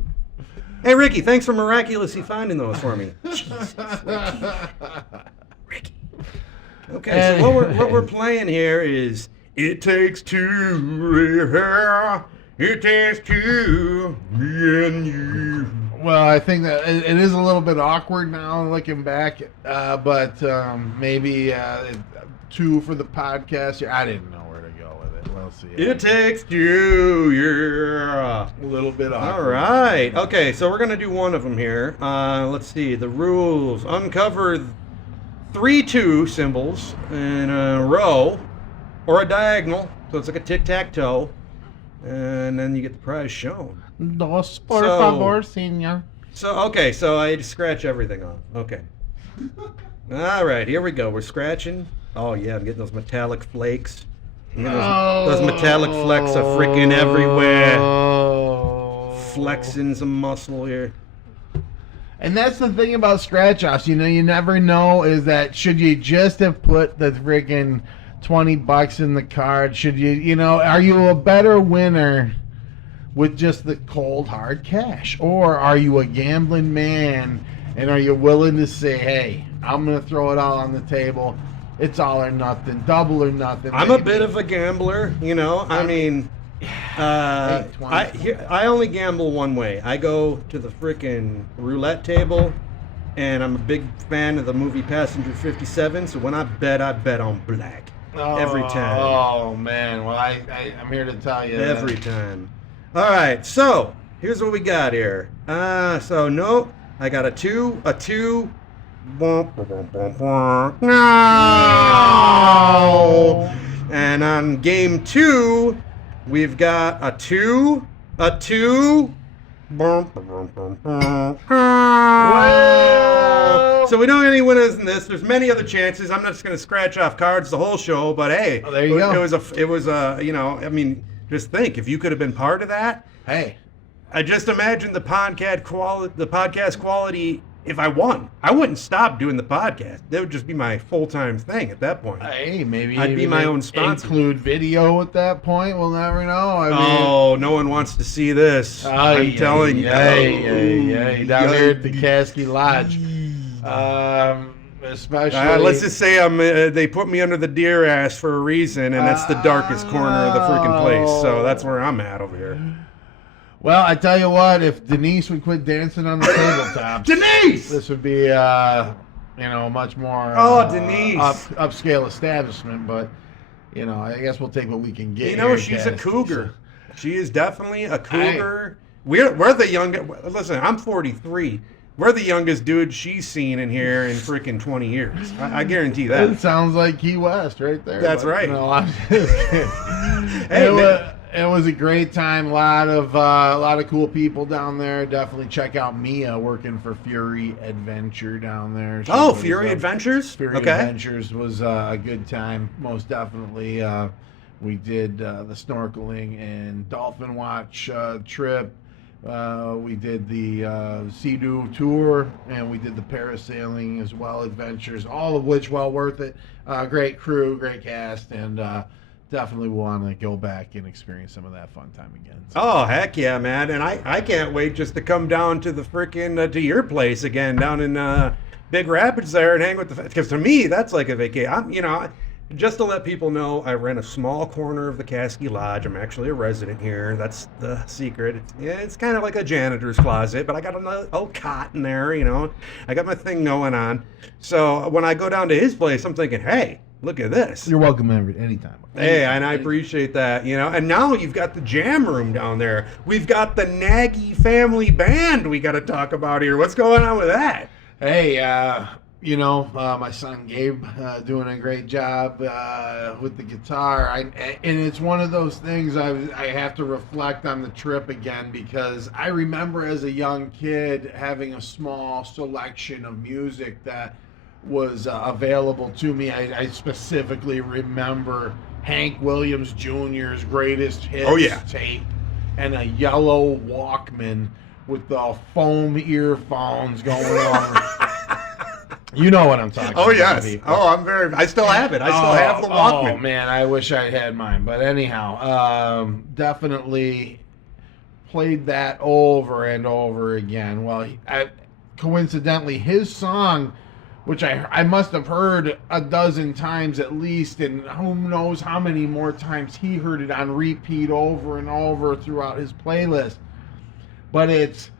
Hey, Ricky, thanks for miraculously finding those for me. Jesus, Ricky. Okay, so what we're playing here is It Takes Two, yeah. It takes two, me and you. Well, I think that it is a little bit awkward now looking back, but maybe two for the podcast. I didn't know where to go with it. We'll see. It takes two, yeah. A little bit awkward. All right. Okay, so we're going to do one of them here. Let's see. The rules. Uncover 3 2 symbols in a row or a diagonal. So it's like a tic-tac-toe. And then you get the prize shown. Dos por favor, señor. So I scratch everything off. Okay. All right, here we go. We're scratching. Oh, yeah, I'm getting those metallic flakes. Those metallic flecks are freaking everywhere. Flexing some muscle here. And that's the thing about scratch-offs. You never know is that should you just have put the friggin' $20 in the card? Should you, are you a better winner with just the cold, hard cash? Or are you a gambling man and are you willing to say, hey, I'm going to throw it all on the table. It's all or nothing, double or nothing. I'm a bit of a gambler, I mean... I only gamble one way. I go to the frickin' roulette table, and I'm a big fan of the movie Passenger 57. So when I bet on black every time. Oh man! Well, I'm here to tell you every time. All right, so here's what we got here. So no, I got a two. No. And on game 2. We've got a 2. Well. So we don't have any winners in this. There's many other chances. I'm not just going to scratch off cards the whole show, but hey, there you go. It was I mean, just think if you could have been part of that. Hey, I just imagine the podcast quality. If I won, I wouldn't stop doing the podcast. That would just be my full-time thing at that point. Hey, maybe I'd be my own sponsor. Include video at that point. We'll never know. No one wants to see this. I'm telling you. Hey, down here at the Caskie Lodge. Especially. Let's just say they put me under the deer ass for a reason, and that's the darkest corner of the freaking place. So that's where I'm at over here. Well, I tell you what, if Denise would quit dancing on the tabletops, Denise, this would be much more Denise upscale establishment. But I guess we'll take what we can get. She's a cougar. She is definitely a cougar. We're the youngest. Listen, I'm 43. We're the youngest dude she's seen in here in freaking 20 years. I guarantee that. It sounds like Key West right there. That's right. I'm just kidding. It was a great time. A lot of cool people down there. Definitely check out Mia working for Fury Adventure down there. Fury Adventures? Fury Adventures was a good time, most definitely. We did the snorkeling and dolphin watch trip. We did the Sea-Doo tour, and we did the parasailing as well, adventures, all of which well worth it. Great crew, great cast, and definitely want to go back and experience some of that fun time again. So. Oh, heck yeah, man. And I can't wait just to come down to the frickin' to your place again down in Big Rapids there and hang with because to me, that's like a vacation. Just to let people know, I rent a small corner of the Caskie Lodge. I'm actually a resident here. That's the secret. It's kind of like a janitor's closet, but I got an old cot in there, I got my thing going on. So when I go down to his place, I'm thinking, hey, look at this. You're welcome anytime. Hey, and I appreciate that, And now you've got the jam room down there. We've got the NAGY family band we got to talk about here. What's going on with that? Hey, my son Gabe doing a great job with the guitar. And it's one of those things I have to reflect on the trip again because I remember as a young kid having a small selection of music that was available to me. I specifically remember Hank Williams Jr.'s greatest hits tape and a yellow Walkman with the foam earphones going on. You know what I'm talking about. Oh, yes. People. I still have it. I still have the Walkman. Oh, man, I wish I had mine. But anyhow, definitely played that over and over again. Well, coincidentally, his song, which I must have heard a dozen times at least, and who knows how many more times he heard it on repeat over and over throughout his playlist. But it's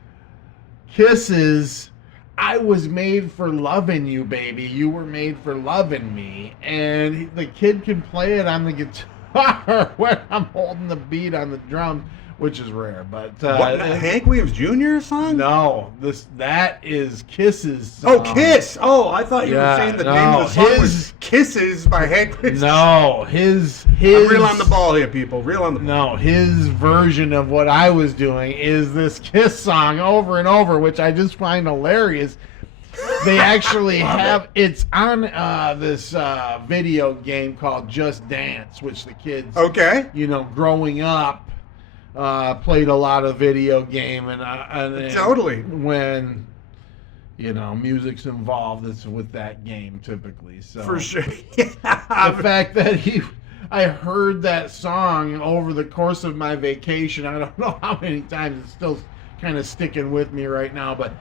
Kisses, I Was Made for Loving You, Baby. You Were Made for Loving Me. And the kid can play it on the guitar when I'm holding the beat on the drums, which is rare. But Hank Williams Jr. song? No, that is Kisses song. Oh, Kiss. Oh, I thought you were saying the name of the song was Kisses by Hank Williams. No, his I'm real on the ball here, people. Real on the ball. No, his version of what I was doing is this Kiss song over and over, which I just find hilarious. They actually have it's on this video game called Just Dance, which the kids, growing up, played a lot of video game and totally when music's involved. It's with that game typically. So For sure. the fact that I heard that song over the course of my vacation. I don't know how many times. It's still kind of sticking with me right now, but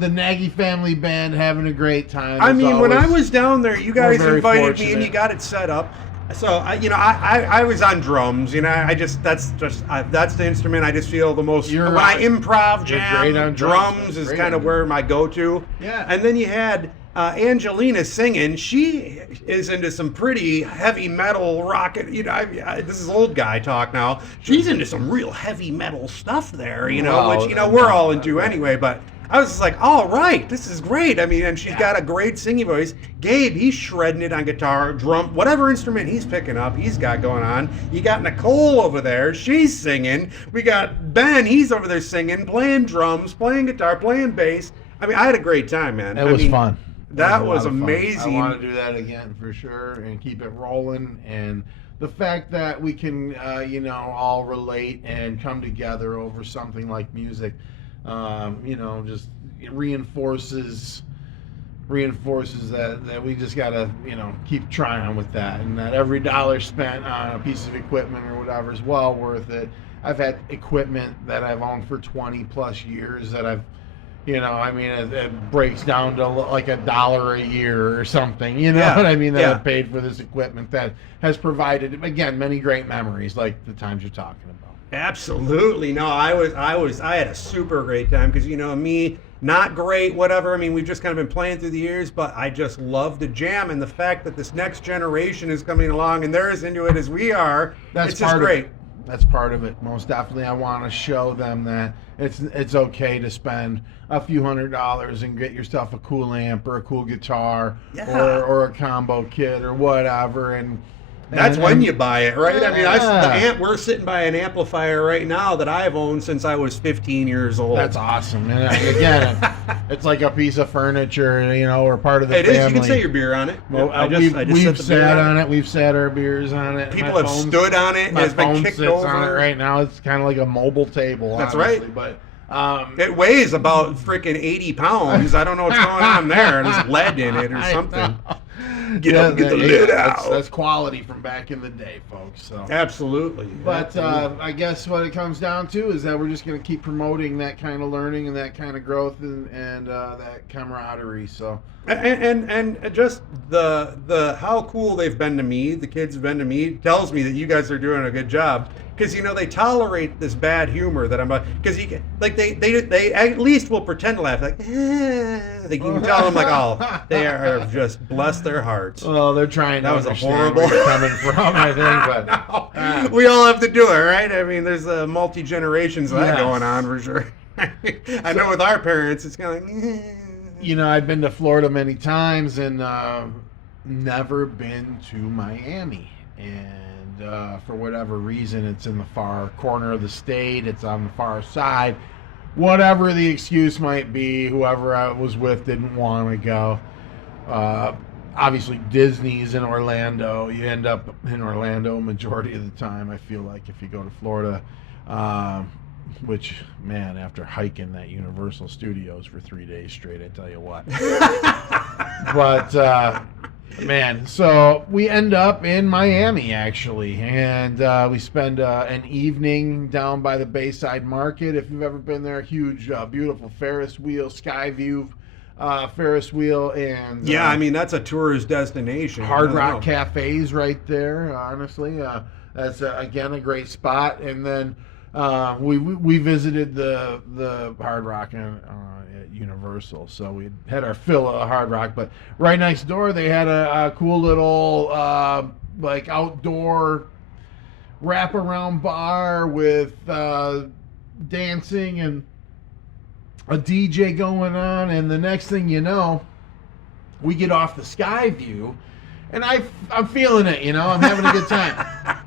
the Nagy family band having a great time. I mean, when I was down there, you guys very invited me and fortunate. you got it set up. So I was on drums. That's the instrument I just feel the most. When I improv jam, great on drums is kind of where my go-to. Yeah. And then you had Angelina singing. She is into some pretty heavy metal rock. This is old guy talk now. She's into some real heavy metal stuff there. Well, which we're all into anyway. But I was just like, all right, this is great. I mean, and she's got a great singing voice. Gabe, he's shredding it on guitar, drum, whatever instrument he's picking up, he's got going on. You got Nicole over there, she's singing. We got Ben, he's over there singing, playing drums, playing guitar, playing bass. I mean, I had a great time, man. It was fun. That was a lot of fun. amazing. I want to do that again for sure and keep it rolling. And the fact that we can, all relate and come together over something like music, just reinforces that we just gotta, keep trying with that, and that every dollar spent on a piece of equipment or whatever is well worth it. I've had equipment that I've owned for 20 plus years that I've, it breaks down to like $1 a year or something, what I mean, that I've paid for this equipment that has provided, again, many great memories like the times you're talking about. Absolutely. No, I had a super great time because, me, not great, whatever. I mean, we've just kind of been playing through the years, but I just love to jam. And the fact that this next generation is coming along and they're as into it as we are, it's just great. That's part of it. Most definitely. I want to show them that it's okay to spend a few $100s and get yourself a cool amp or a cool guitar or a combo kit or whatever. And that's when you buy it, right? I mean, we're sitting by an amplifier right now that I've owned since I was 15 years old. That's awesome. And again, it's like a piece of furniture, or part of the family. It is. You can say your beer on it. Well, we've sat on it. We've sat our beers on it. People have stood on it. My It's been phone kicked sits over. on it right now. It's kind of like a mobile table. That's honestly, right. But it weighs about freaking 80 pounds. I don't know what's going on there. There's lead in it or something. Get the lid out. That's quality from back in the day, folks. So absolutely. But I guess what it comes down to is that we're just going to keep promoting that kind of learning and that kind of growth and that camaraderie. So and just the how cool they've been to me, the kids have been to me, tells me that you guys are doing a good job. Because they tolerate this bad humor that I'm about. Because they at least will pretend to laugh like, you can tell them like, oh, they are just bless their hearts. Well, they're trying. That to was a understand horrible where you're coming from, I think. But we all have to do it, right? I mean, there's multi generations of that going on for sure. I know with our parents, it's kind of like. I've been to Florida many times and never been to Miami. And for whatever reason, it's in the far corner of the state. It's on the far side. Whatever the excuse might be, whoever I was with didn't want to go. Obviously, Disney's in Orlando. You end up in Orlando majority of the time, I feel like, if you go to Florida. Which, man, after hiking that Universal Studios for 3 days straight, I tell you what. But, man, so we end up in Miami, actually, and we spend an evening down by the Bayside Market. If you've ever been there, huge, beautiful Ferris wheel, Skyview Ferris wheel, and I mean, that's a tourist destination. Hard Rock Cafe's right there, honestly. That's, again, a great spot. And then we visited the Hard Rock at Universal, so we had our fill of Hard Rock. But right next door, they had a cool little like outdoor wraparound bar with dancing and a DJ going on. And the next thing you know, we get off the Skyview, and I'm feeling it. I'm having a good time.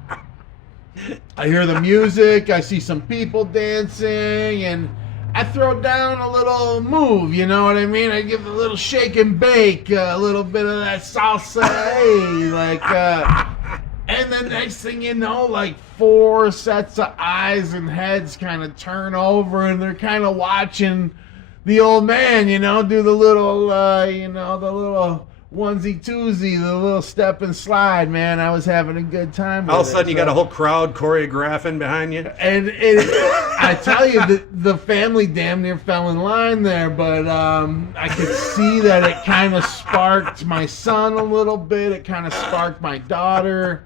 I hear the music, I see some people dancing, and I throw down a little move, you know what I mean? I give a little shake and bake, a little bit of that salsa, and the next thing you know, like 4 sets of eyes and heads kind of turn over, and they're kind of watching the old man, do the little, the little onesie twosie, the little step and slide, man. I was having a good time with it. All of a sudden, you got a whole crowd choreographing behind you. And I tell you, the family damn near fell in line there, but I could see that it kind of sparked my son a little bit. It kind of sparked my daughter.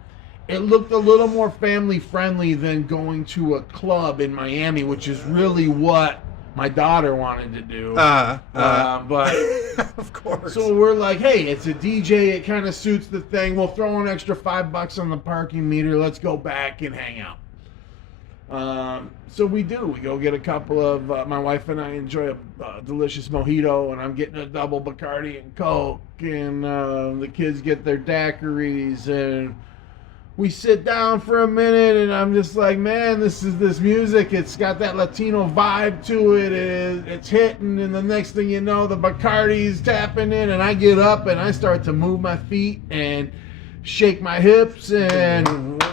It looked a little more family friendly than going to a club in Miami, which is really what my daughter wanted to do. But of course. So we're like, hey, it's a DJ. It kind of suits the thing. We'll throw an extra $5 on the parking meter. Let's go back and hang out. So we do. We go get a couple of, my wife and I enjoy a delicious mojito, and I'm getting a double Bacardi and Coke, and the kids get their daiquiris, and we sit down for a minute, and I'm just like, man, this music. It's got that Latino vibe to it. It's hitting, and the next thing you know, the Bacardi's tapping in, and I get up and I start to move my feet and shake my hips, and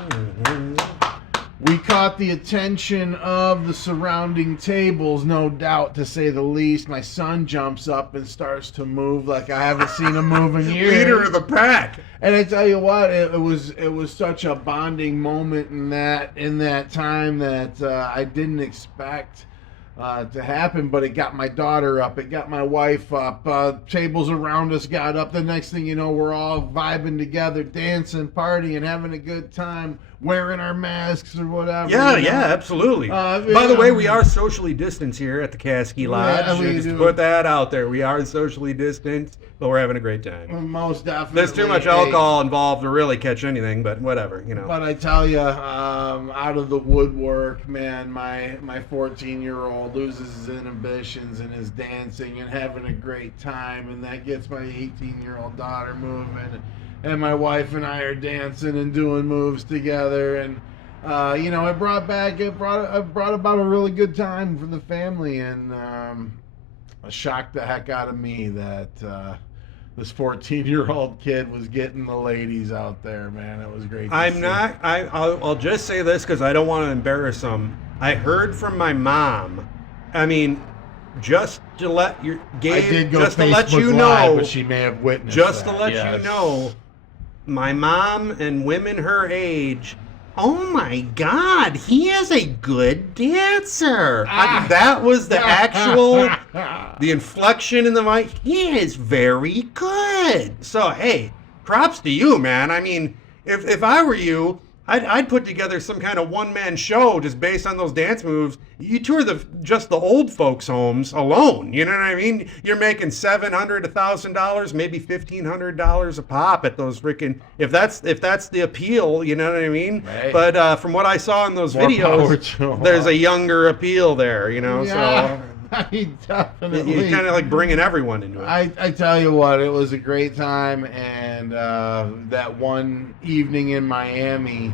we caught the attention of the surrounding tables, no doubt, to say the least. My son jumps up and starts to move like I haven't seen him move in years. Leader of the pack. And I tell you what, it was such a bonding moment in that time that I didn't expect to happen, but it got my daughter up, it got my wife up, tables around us got up. The next thing you know, we're all vibing together, dancing, partying, having a good time, wearing our masks or whatever. Yeah, absolutely. By the way, we are socially distanced here at the Caskey Lodge. Yeah, we just do. to put that out there. We are socially distanced, but we're having a great time. Most definitely. There's too much alcohol involved to really catch anything, but whatever, But I tell you, out of the woodwork, man, my 14-year-old loses his inhibitions and is dancing and having a great time, and that gets my 18-year-old daughter moving, and my wife and I are dancing and doing moves together, and it brought about a really good time for the family, and it shocked the heck out of me that this 14-year-old kid was getting the ladies out there, man. It was great. I'll just say this because I don't want to embarrass them. I heard from my mom. I mean, just to let you, Gabe, I did go just Facebook to let you Live, know, but she may have witnessed just that. to let you know, my mom and women her age. Oh my God, he is a good dancer. That was the actual, the inflection in the mic. He is very good. So, hey, props to you, man. I mean, if I were you, I'd put together some kind of one-man show just based on those dance moves. You tour just the old folks' homes alone. You know what I mean? You're making $700, $1,000, maybe $1,500 a pop at those freaking. If that's the appeal, you know what I mean? Right. But from what I saw in those videos, there's a younger appeal there. Yeah. So. I definitely. You're kind of like bringing everyone into it. I tell you what, it was a great time, and that one evening in Miami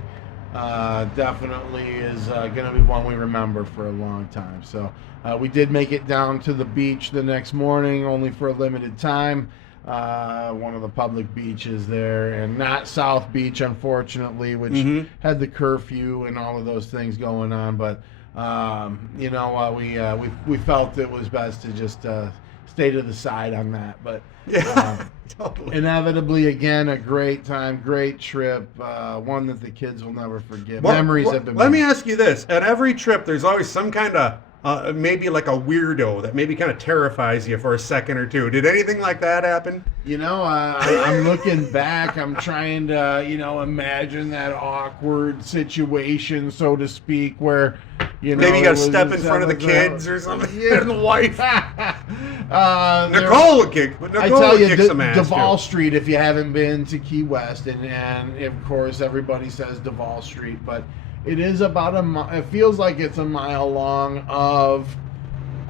definitely is going to be one we remember for a long time. So we did make it down to the beach the next morning, only for a limited time. One of the public beaches there, and not South Beach, unfortunately, which had the curfew and all of those things going on, but we felt it was best to just stay to the side on that. But totally. Inevitably, again, a great time, great trip, one that the kids will never forget. Memories have been made. Let me ask you this. At every trip, there's always some kind of maybe like a weirdo that maybe kind of terrifies you for a second or two. Did anything like that happen? I'm looking back. I'm trying to, imagine that awkward situation, so to speak, where, maybe you got to step in front of the kids or something. Yeah, and the wife. Nicole would kick. I tell you, some ass Duval too. Street, if you haven't been to Key West, and of course everybody says Duval Street, but it is about it feels like it's a mile long of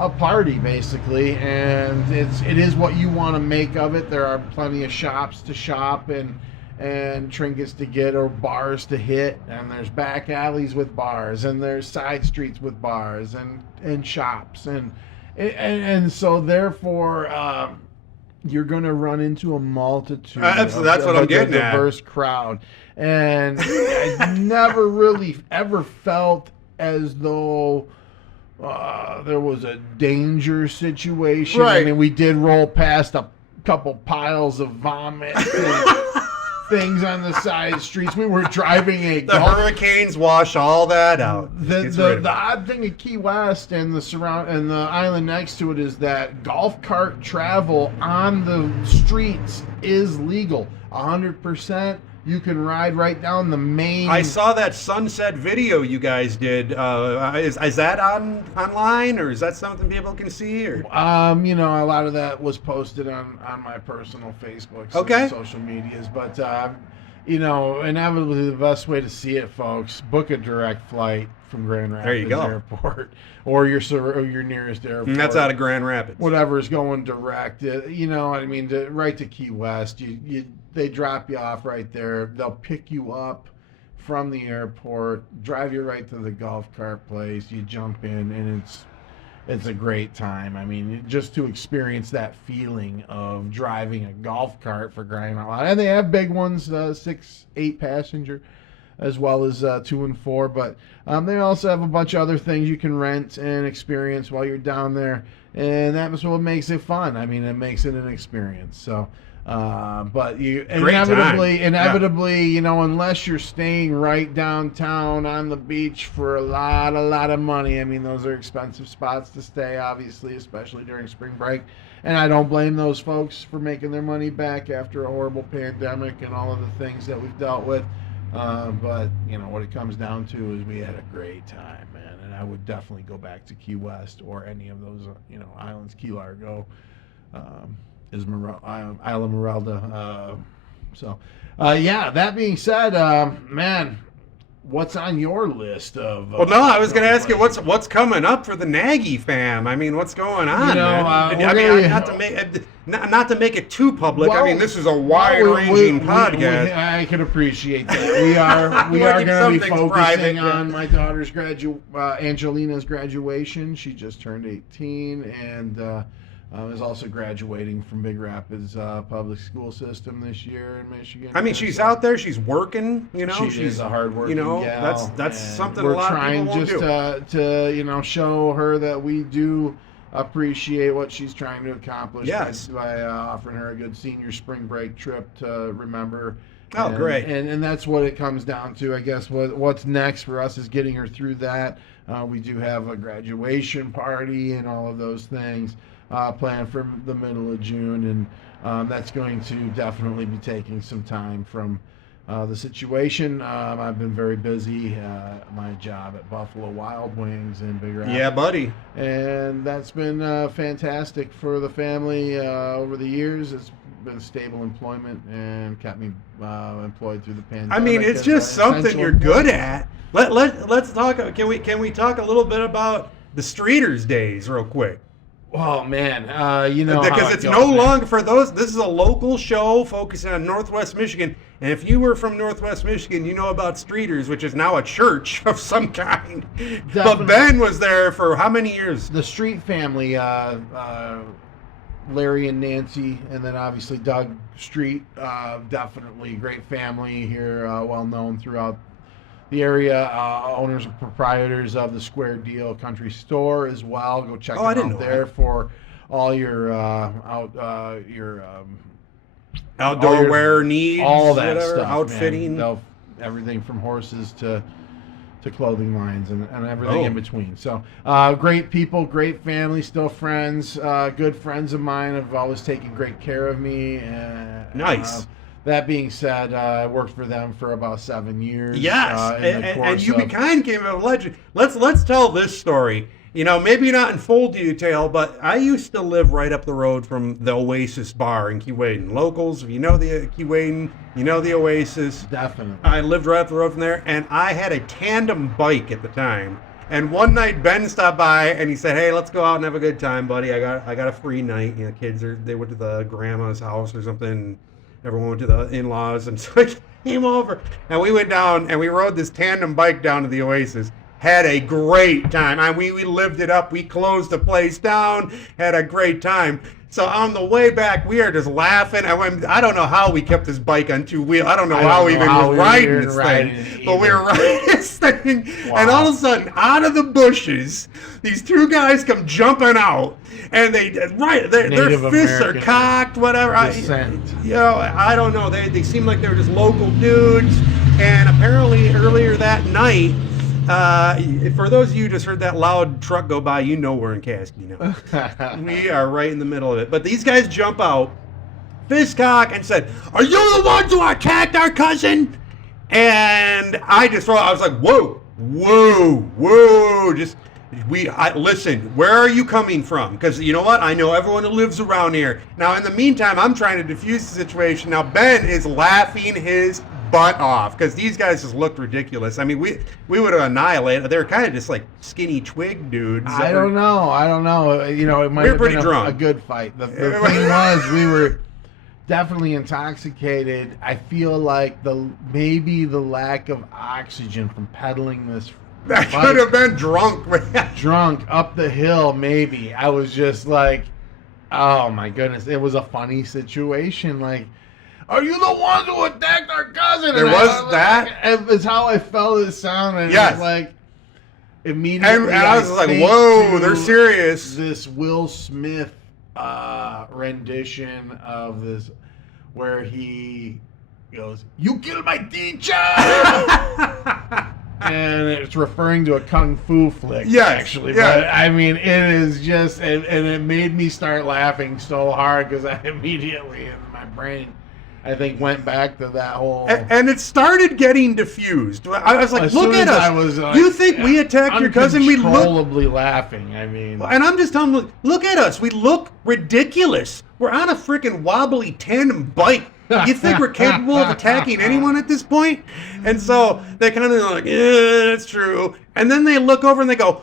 a party, basically, and it is what you want to make of it. There are plenty of shops to shop and trinkets to get or bars to hit, and there's back alleys with bars, and there's side streets with bars and shops, and so therefore you're going to run into a multitude that's what I'm getting at. Diverse crowd. And I never really ever felt as though there was a danger situation. Right. I mean, we did roll past a couple piles of vomit and things on the side streets. We were driving a The hurricanes wash all that out. The odd thing at Key West and the island next to it is that golf cart travel on the streets is legal. 100%. You can ride right down the main. I saw that sunset video you guys did. Is that online, or is that something people can see? Or A lot of that was posted on my personal Facebook, social medias. But inevitably the best way to see it, folks, book a direct flight from Grand Rapids Airport or your nearest airport. And that's out of Grand Rapids. Whatever is going direct. Right to Key West. They drop you off right there. They'll pick you up from the airport, drive you right to the golf cart place. You jump in, and it's a great time. I mean, just to experience that feeling of driving a golf cart, for crying out loud. And they have big ones, 6, 8 passenger, as well as 2 and 4. But they also have a bunch of other things you can rent and experience while you're down there. And that's what makes it fun. I mean, it makes it an experience. So. But you inevitably, unless you're staying right downtown on the beach for a lot of money. I mean, those are expensive spots to stay, obviously, especially during spring break. And I don't blame those folks for making their money back after a horrible pandemic and all of the things that we've dealt with. But what it comes down to is we had a great time, man. And I would definitely go back to Key West or any of those, islands, Key Largo. Isla Meralda. That being said, man, what's on your list of? Well, no, I was going to ask you what's coming up for the NAGY fam. I mean, what's going on? Not to make it too public. Well, I mean, this is a wide-ranging podcast. I can appreciate that. We are going to be focusing on my daughter's Angelina's graduation. She just turned 18 and. Is also graduating from Big Rapids public school system this year in Michigan. I mean, she's out there. She's working. She's a hardworking gal. That's something a lot of people won't do. We're trying just to show her that we do appreciate what she's trying to accomplish. Yes. By offering her a good senior spring break trip to remember. Oh, great. And that's what it comes down to. I guess what's next for us is getting her through that. We do have a graduation party and all of those things. Planned for the middle of June, and that's going to definitely be taking some time from the situation. I've been very busy. My job at Buffalo Wild Wings in Big Rapids. Yeah, buddy. And that's been fantastic for the family over the years. It's been stable employment and kept me employed through the pandemic. I mean, it's just something you're good at. Let's talk. Can we talk a little bit about the Streeters days real quick? Oh man, because it's no longer for those. This is a local show focusing on Northwest Michigan, and if you were from Northwest Michigan, you know about Streeters, which is now a church of some kind. Definitely. But Ben was there for how many years? The Street family, Larry and Nancy, and then obviously Doug Street, definitely great family here, well known throughout the area, owners and proprietors of the Square Deal Country Store as well. Go check them out there for all your outdoor wear needs, all that stuff, outfitting, everything from horses to clothing lines and everything in between. So great people, great family, still friends, good friends of mine have always taken great care of me. Nice. That being said, I worked for them for about 7 years. Yes, and you kind of became a legend. Let's tell this story. Maybe not in full detail, but I used to live right up the road from the Oasis Bar in Keewaydin. Locals, if you know the Keewaydin, you know the Oasis. Definitely. I lived right up the road from there, and I had a tandem bike at the time. And one night Ben stopped by and he said, "Hey, let's go out and have a good time, buddy. I got a free night. Kids they went to the grandma's house or something." Everyone went to the in-laws, and so I came over, and we went down, and we rode this tandem bike down to the Oasis. Had a great time. We lived it up. We closed the place down, had a great time. So on the way back, we are just laughing. I don't know how we kept this bike on two wheels. I don't know how we even was riding this thing. But we were riding this thing. Wow. And all of a sudden, out of the bushes, these two guys come jumping out. And their fists are cocked, whatever. I don't know. They seem like they were just local dudes. And apparently earlier that night, for those of you who just heard that loud truck go by, you know we're in Caskey now. We are right in the middle of it. But these guys jump out, fist cock, and said, "Are you the ones who attacked our cousin?" And I was like, whoa. Listen, where are you coming from? Because you know what? I know everyone who lives around here. Now, in the meantime, I'm trying to defuse the situation. Now, Ben is laughing his butt off because these guys just looked ridiculous. I mean, we would have annihilated. They were kind of just like skinny twig dudes. I don't know. You know, it might have been a good fight. The thing was, we were definitely intoxicated. I feel like maybe the lack of oxygen from pedaling this. That could have been drunk. Drunk up the hill, maybe. I was just like, oh my goodness. It was a funny situation. Like, are you the ones who attacked our cousin? There was that. It's how I felt it sound. And yes. It was like, immediately. And I was like, whoa, they're serious. This Will Smith rendition of this, where he goes, "You killed my teacher!" And it's referring to a kung fu flick, actually. Yeah. But I mean, it is just, and it made me start laughing so hard because I immediately, in my brain, I think, went back to that whole. And it started getting diffused. I was like, look at us. You think we attacked your cousin? We look. Uncontrollably laughing, I mean. And I'm just telling them, look at us. We look ridiculous. We're on a freaking wobbly tandem bike. You think we're capable of attacking anyone at this point? And so they kind of like, yeah, that's true. And then they look over and they go,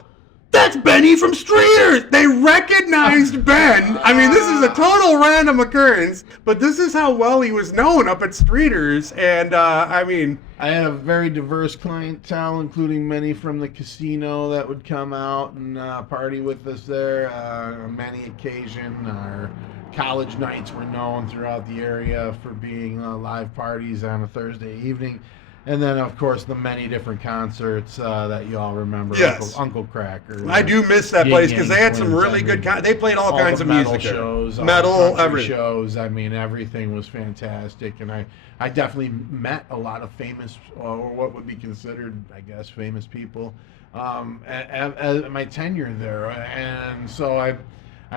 "That's Benny from Streeters." They recognized Ben. I mean, this is a total random occurrence, but this is how well he was known up at Streeters. And I mean, I had a very diverse clientele, including many from the casino that would come out and party with us there on many occasions. Our college nights were known throughout the area for being live parties on a Thursday evening. And then, of course, the many different concerts that you all remember. Yes. Uncle Cracker. I do miss that place because they had some really good. They played all kinds of music shows, metal, everything. Shows. I mean, everything was fantastic, and I definitely met a lot of famous, or what would be considered, I guess, famous people at my tenure there, and so I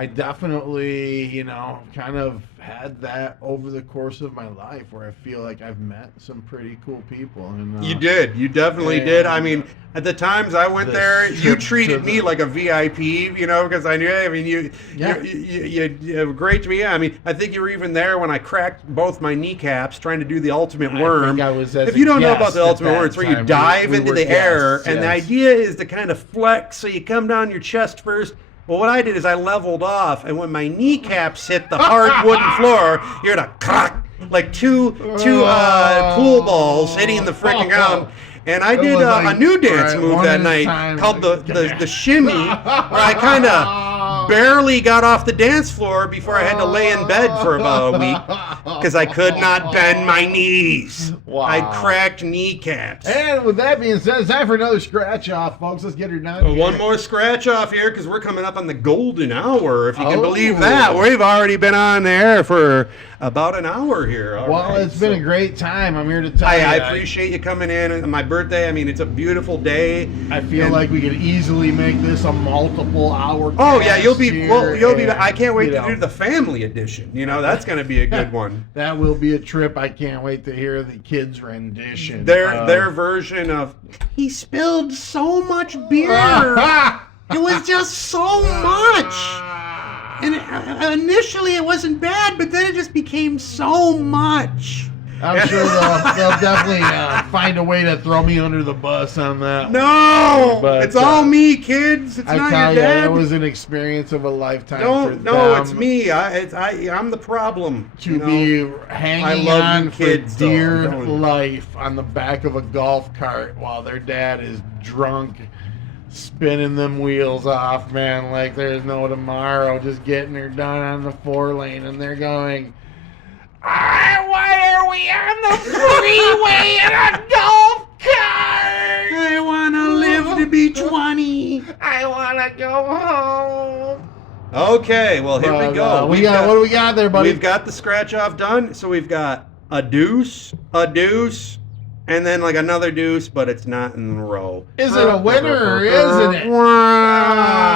definitely, kind of had that over the course of my life where I feel like I've met some pretty cool people. And you did. You definitely did. I mean, at the times I went there, you treated me like a VIP, because I knew, you were great to me. I mean, I think you were even there when I cracked both my kneecaps trying to do the ultimate worm. If you don't know about the ultimate worm, it's where you dive into the air, and the idea is to kind of flex, so you come down your chest first. Well, what I did is I leveled off, and when my kneecaps hit the hard wooden floor, you heard a crack, like two pool balls hitting the freaking ground. And I did a new dance move that night called the shimmy, where I kind of barely got off the dance floor before I had to lay in bed for about a week because I could not bend my knees. Wow. I cracked kneecaps. And with that being said, it's time for another scratch off, folks. Let's get her done. One more scratch off here because we're coming up on the golden hour, if you can believe that. We've already been on the air for about an hour here. It's been a great time. I'm here to tell you. I appreciate you coming in on my birthday. I mean, it's a beautiful day. I feel like we could easily make this a multiple hour. Oh yeah, you'll be. I can't wait to do the family edition. That's going to be a good one. That will be a trip. I can't wait to hear the kids' rendition. Their version of "He spilled so much beer." It was just so much. And initially it wasn't bad, but then it just became so much. I'm sure they'll definitely find a way to throw me under the bus on that. No, it's all me, kids. It's not your dad. It was an experience of a lifetime. It's me. I'm the problem. To be hanging on for dear life on the back of a golf cart while their dad is drunk, spinning them wheels off, man, like there's no tomorrow. Just getting her done on the 4-lane, and they're going, why are we on the freeway in a golf cart? I want to live to be 20. I want to go home. Okay, well, here we go. What do we got there, buddy? We've got the scratch off done. So we've got a deuce, and then like another deuce, but it's not in a row. Is it a winner or isn't it? Wow.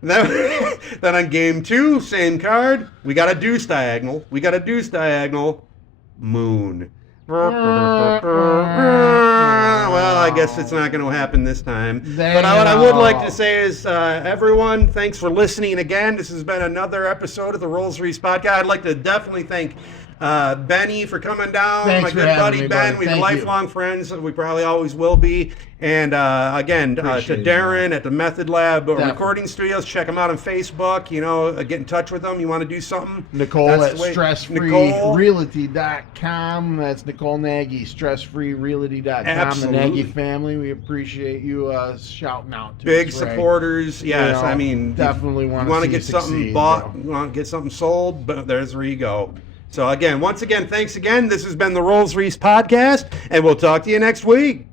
Then on game 2, same card, we got a deuce diagonal. Moon. Well, I guess it's not going to happen this time. But what I would like to say is, everyone, thanks for listening again. This has been another episode of the Rollsreece podcast. I'd like to definitely thank Benny for coming down. Thanks my good for having buddy me, Ben. buddy. We've been lifelong friends. We probably always will be. And again, to Darren at the Method Lab Recording Studios, check them out on Facebook. You know, get in touch with them. You want to do something? Nicole at stressfreerealty.com. That's Nicole Nagy, stressfreerealty.com. Absolutely. The Nagy family, we appreciate you shouting out to Big us, Ray. supporters. Yes, You know, I mean, definitely want to to get something succeed, bought, bro. you want to get something sold, but there's where you go. So again, once again, thanks again. This has been the Rollsreece podcast, and we'll talk to you next week.